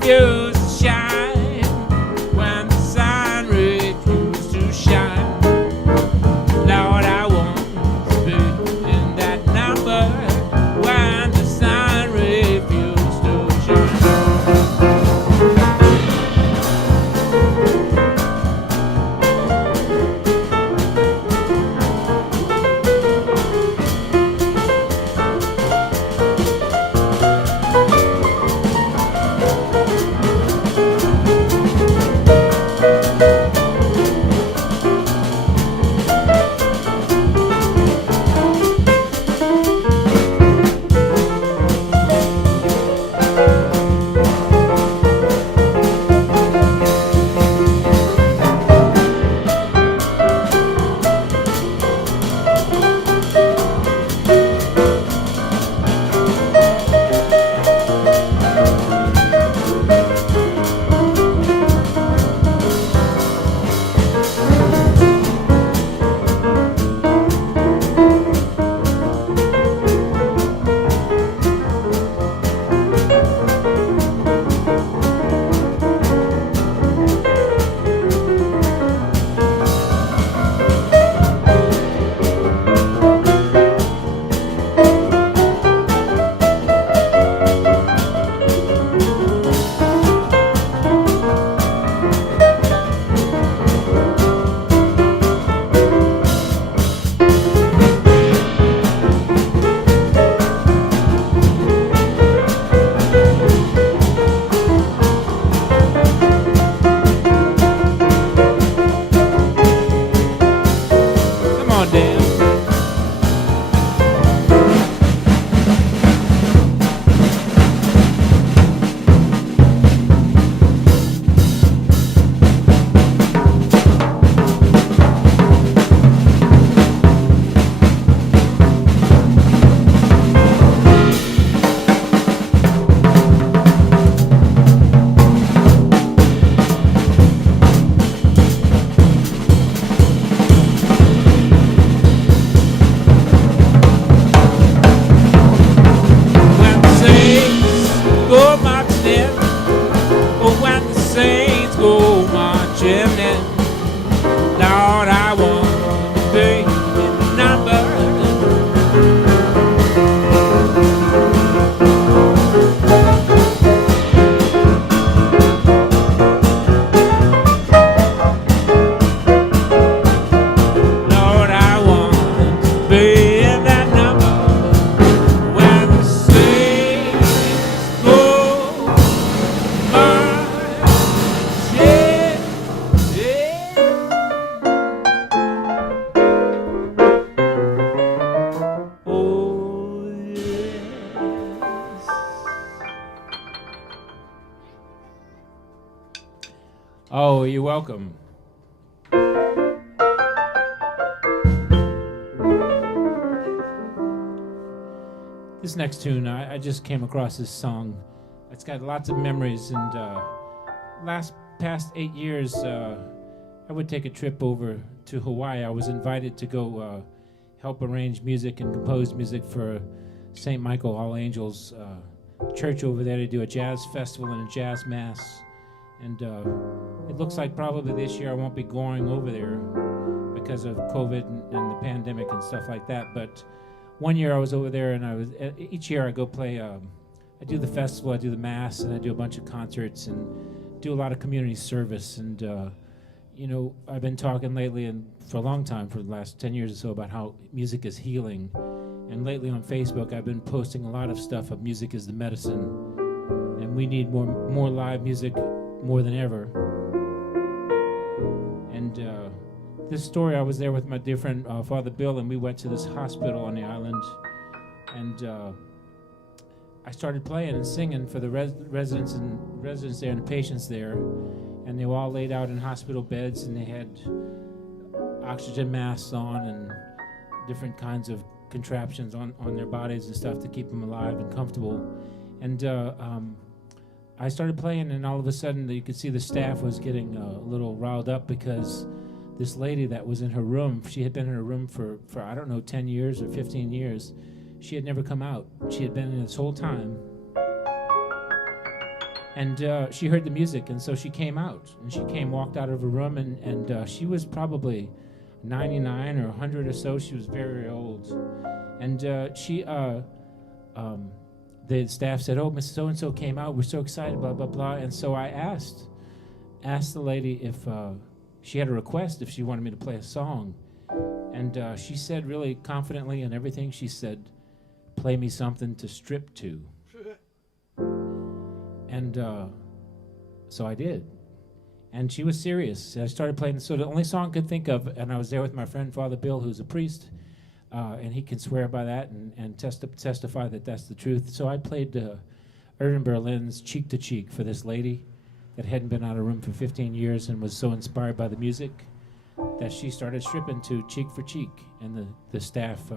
refuses to shine, when the sun refuses to shine, Lord, I want to be in that number. When the sun refuses to shine. Oh, you're welcome. This next tune, I just came across this song. It's got lots of memories, and past 8 years, I would take a trip over to Hawaii. I was invited to go help arrange music and compose music for St. Michael All Angels church over there to do a jazz festival and a jazz mass. And it looks like probably this year I won't be going over there because of COVID and the pandemic and stuff like that. But one year I was over there, and each year I go play. I do the festival, I do the mass, and I do a bunch of concerts and do a lot of community service. And you know, I've been talking lately and for a long time, for the last 10 years or so, about how music is healing. And lately on Facebook, I've been posting a lot of stuff of music is the medicine, and we need more live music more than ever. And this story, I was there with my dear friend Father Bill, and we went to this hospital on the island, and I started playing and singing for the residents there and the patients there, and they were all laid out in hospital beds, and they had oxygen masks on and different kinds of contraptions on their bodies and stuff to keep them alive and comfortable. And I started playing, and all of a sudden you could see the staff was getting a little riled up because this lady that was in her room, she had been in her room for I don't know, 10 years or 15 years. She had never come out. She had been in this whole time. And she heard the music, and so she came out. And she walked out of her room, and she was probably 99 or 100 or so. She was very, very old. And the staff said, "Oh, Miss So-and-so came out. We're so excited, blah, blah, blah." And so I asked the lady if she had a request, if she wanted me to play a song. And she said really confidently and everything, she said, "Play me something to strip to." And so I did. And she was serious. I started playing, so the only song I could think of, and I was there with my friend Father Bill, who's a priest, and he can swear by that and testify that that's the truth. So I played Irving Berlin's Cheek to Cheek for this lady that hadn't been out of a room for 15 years and was so inspired by the music that she started stripping to Cheek for Cheek. And the staff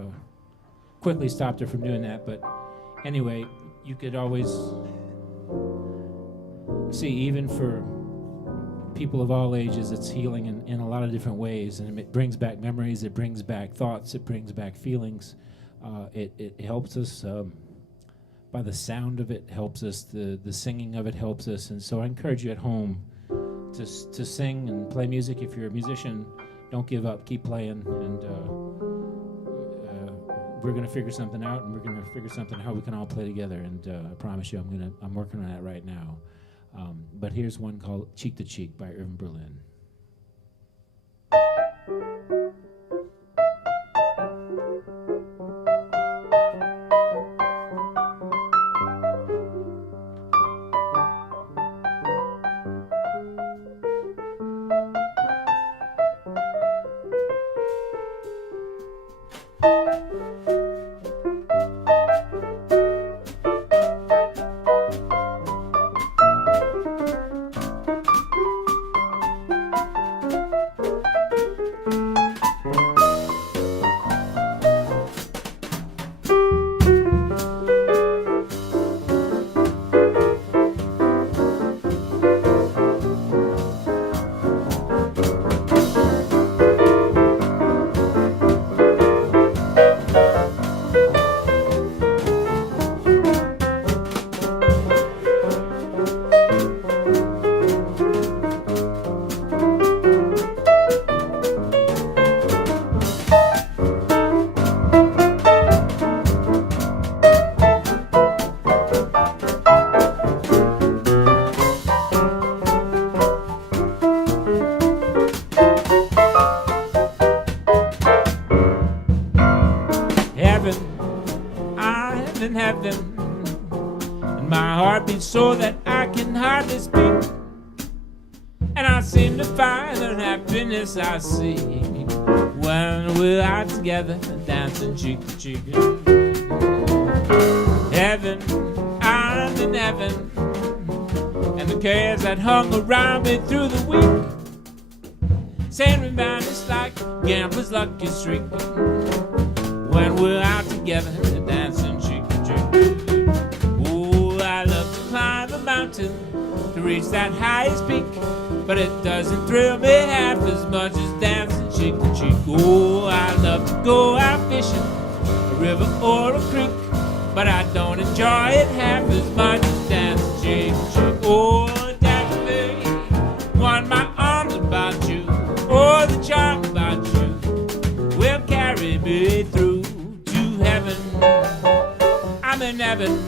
quickly stopped her from doing that. But anyway, you could always see, even for people of all ages, it's healing in a lot of different ways, and it brings back memories, it brings back thoughts, it brings back feelings. It helps us by the sound of it, helps us, the singing of it helps us. And so I encourage you at home to sing and play music. If you're a musician, don't give up, keep playing, and we're going to figure something out, and we're going to figure something how we can all play together. And I promise you, I'm working on that right now. But here's one called Cheek to Cheek by Irving Berlin. And my heart beats so that I can hardly speak, and I seem to find the happiness I see when we're out together dancing cheek to cheek. Heaven, I'm in heaven, and the cares that hung around me through the week Send me down just like gambler's lucky streak. When we're out together dancing cheek to cheek. Oh, I love to climb a mountain to reach that highest peak, but it doesn't thrill me half as much as dancing cheek to cheek. Oh, I love to go out fishing, a river or a creek, but I don't enjoy it half as much as dancing cheek to cheek. Oh, dancing baby, want my arms about you. Oh, the charm about you will carry me through to heaven. I'm in heaven,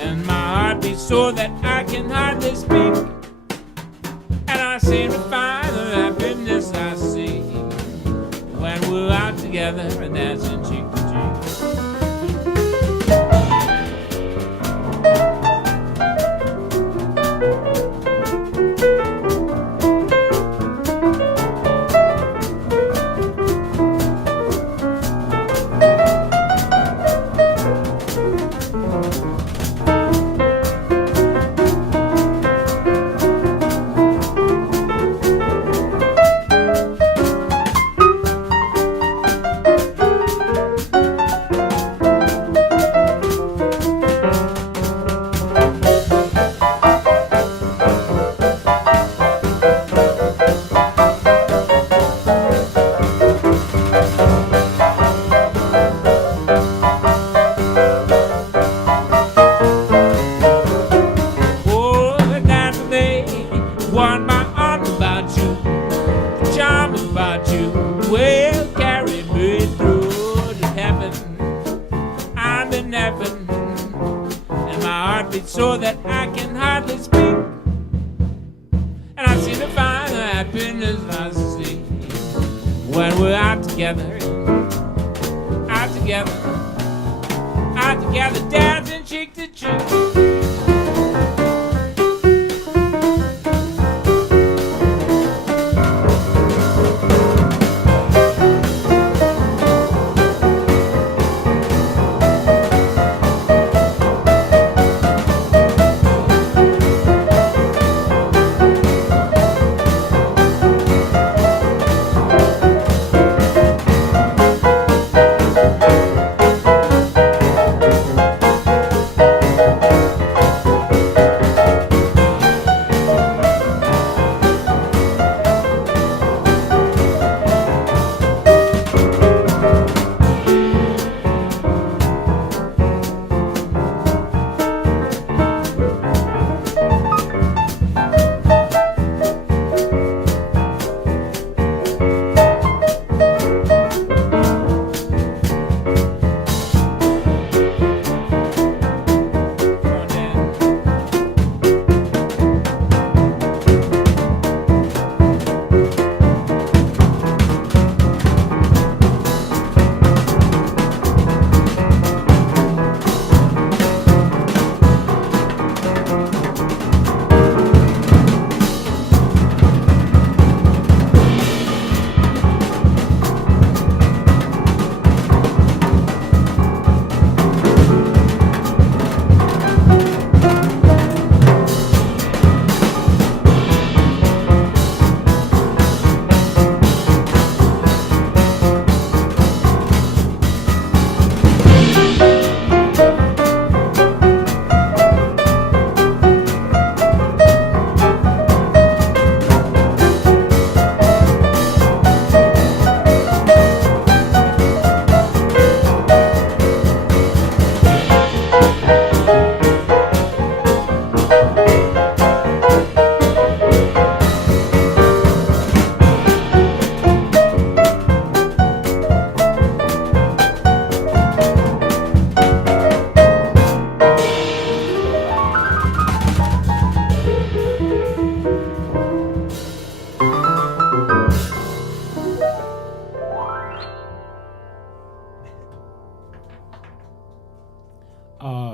and my heart beats so that I can hardly speak. And I seem to find the happiness I see when we're out together and dancing cheek to cheek. So that I can hardly speak, and I seem to find the happiness I see when we're out together, dancing cheek to cheek.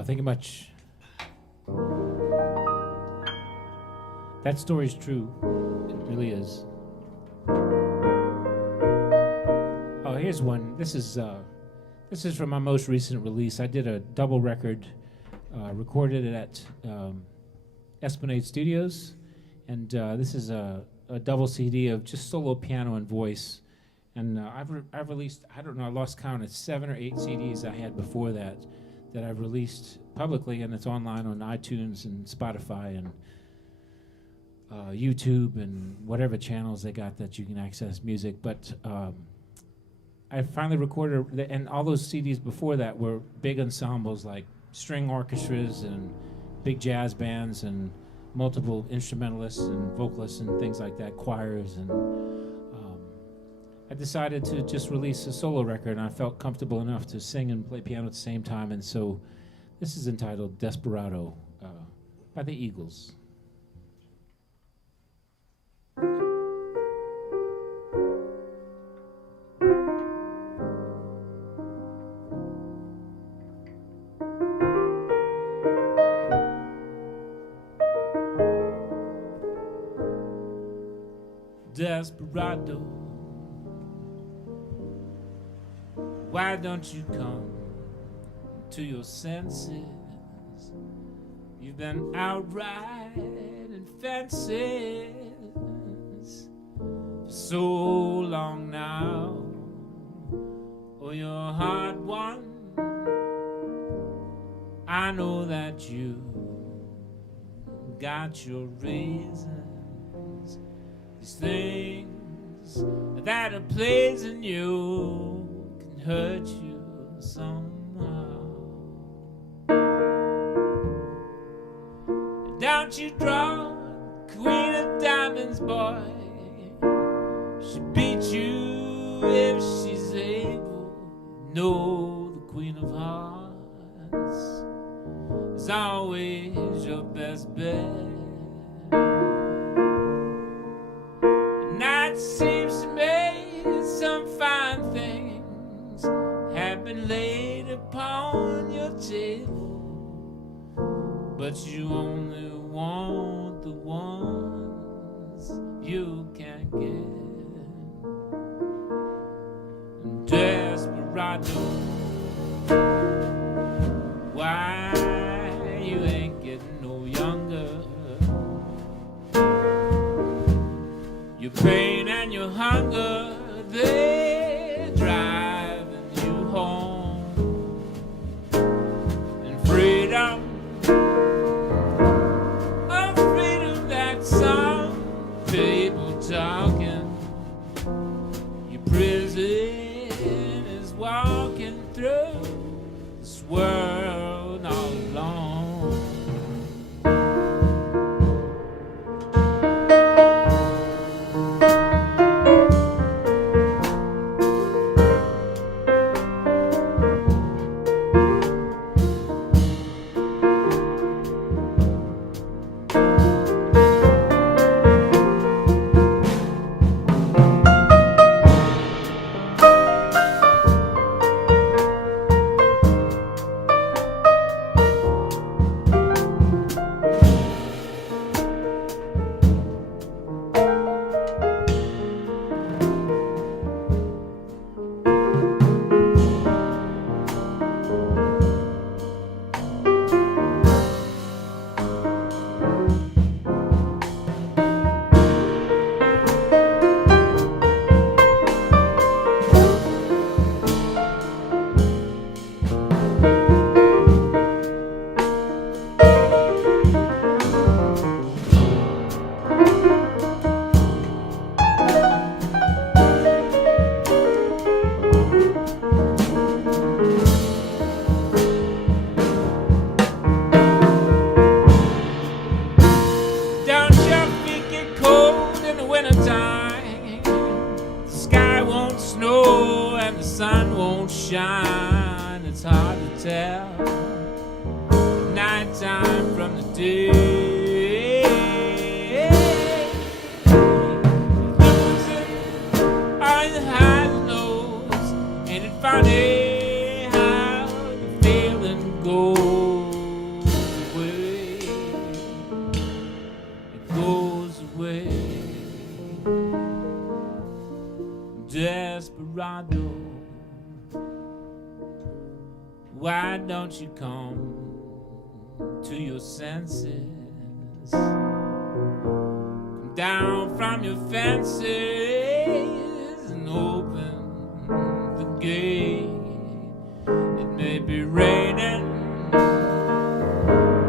Thank you much. That story's true. It really is. Oh, here's one. This is from my most recent release. I did a double record, recorded it at Esplanade Studios, and this is a double CD of just solo piano and voice. And I've released, I don't know, I lost count. It's 7 or 8 CDs I had before that I've released publicly, and it's online on iTunes and Spotify and YouTube and whatever channels they got that you can access music. But I finally recorded, and all those CDs before that were big ensembles like string orchestras and big jazz bands and multiple instrumentalists and vocalists and things like that, choirs. And I decided to just release a solo record, and I felt comfortable enough to sing and play piano at the same time. And so this is entitled Desperado by the Eagles. Desperado, why don't you come to your senses? You've been out riding fences for so long now. Oh, you're hard one. I know that you got your reasons. These things that are pleasing you can hurt you somehow. Don't you draw Queen of Diamonds, boy. She beat you if she's able. No, the Queen of Hearts is always your best bet. It seems to me that some fine things have been laid upon your table, but you only want the ones you can't get. Desperado, why you ain't getting no younger? Your pain and your hunger, they're driving you home. And freedom, oh freedom, that's some people talking. Your prison is walking through this world all alone. Desperado, why don't you come to your senses? Come down from your fences and open the gate. It may be raining,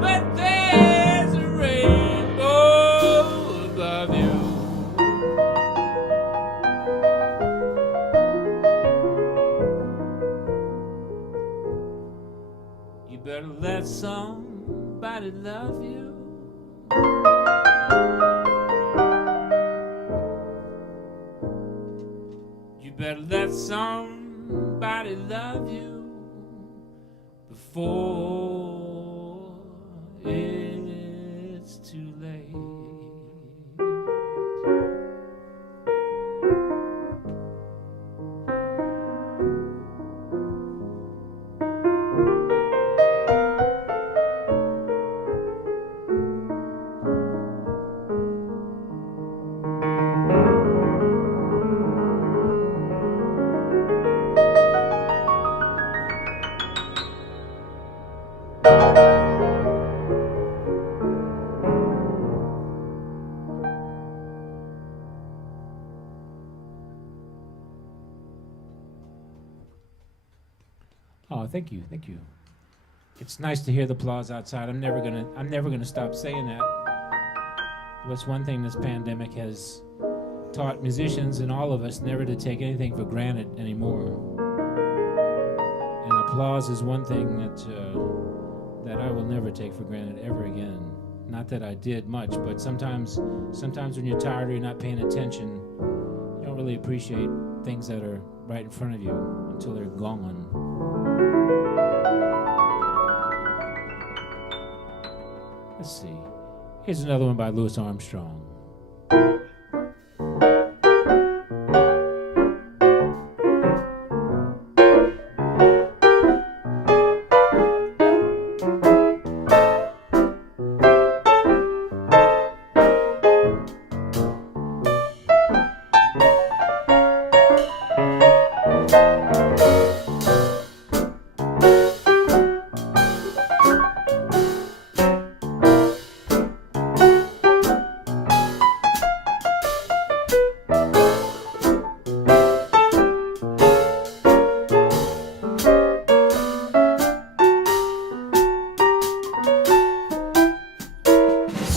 but there's a rainbow above you. You better let somebody love you. You better let somebody love you before it's too late. Oh, thank you, thank you. It's nice to hear the applause outside. I'm never gonna stop saying that. What's one thing this pandemic has taught musicians and all of us never to take anything for granted anymore. And applause is one thing that I will never take for granted ever again. Not that I did much, but sometimes when you're tired or you're not paying attention, you don't really appreciate things that are right in front of you until they're gone. Let's see. Here's another one by Louis Armstrong.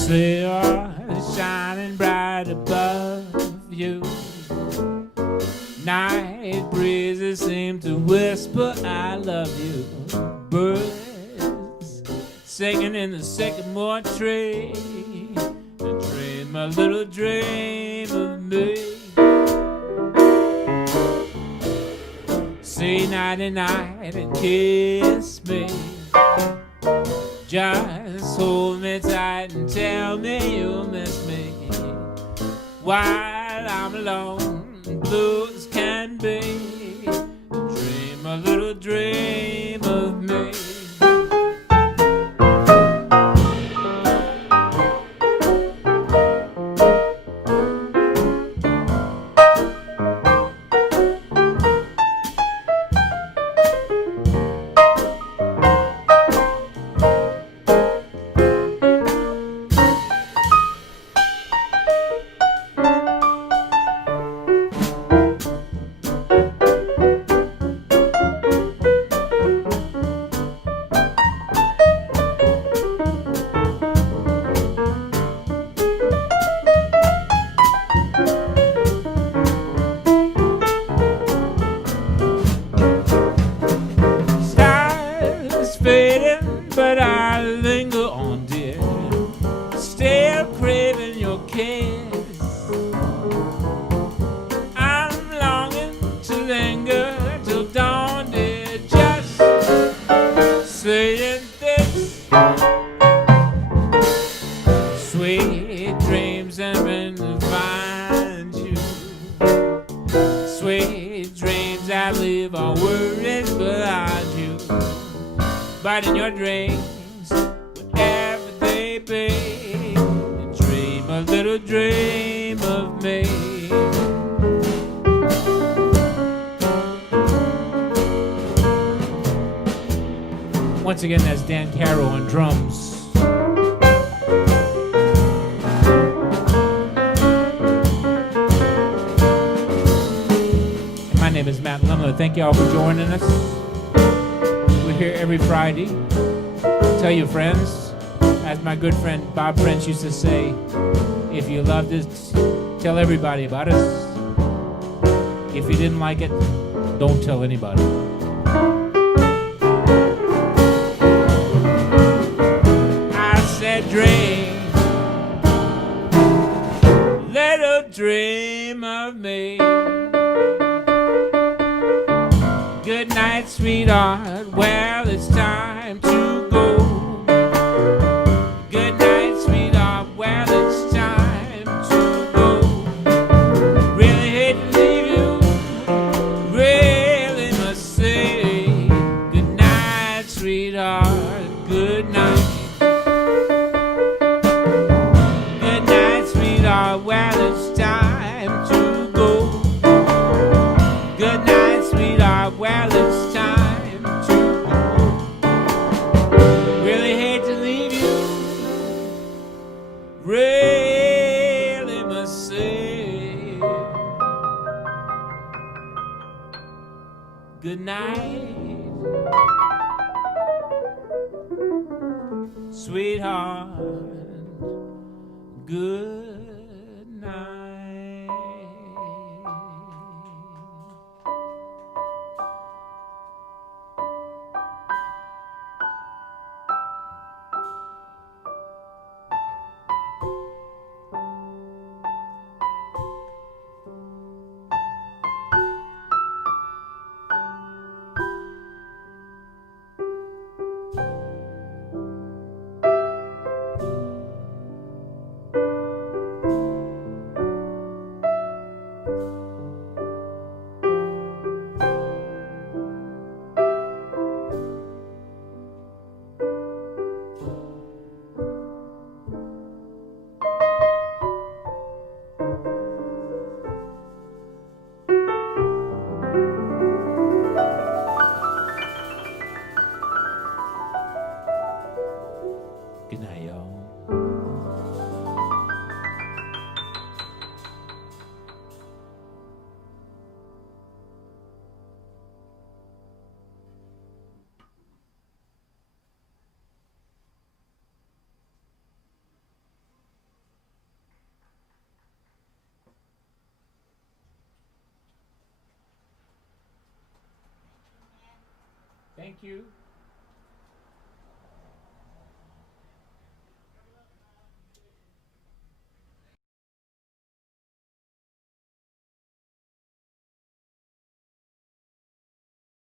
Stars shining bright above you. Night breezes seem to whisper, I love you. Birds singing in the sycamore tree. And dream a little dream of me. Say nighty night and kiss me. Just hold me tight and tell me you'll miss me while I'm alone, blue as can be. Dream a little dream of me. But I linger on, dear, still craving your kiss. I'm longing to linger till dawn, dear, just saying this. Sweet dreams and when to find you. Sweet dreams I leave all worries behind you. But in your dreams, whatever they be, dream a little dream of me. Once again, that's Dan Caro on drums. thank you all for joining us. We're here every Friday. Tell your friends. As my good friend Bob French used to say, if you loved it, tell everybody about us. If you didn't like it, don't tell anybody. I said dream, little dream of me. Good night, sweetheart, well, it's time to go. Good night, sweetheart, well, it's time to go. Really hate to leave you, really must say good night, sweetheart, good night. Good night, sweetheart, well, it's time to go. Good night, sweetheart, well, it's time to go. Really hate to leave you, really must say good night, sweetheart, good night. Good night, y'all. Thank you.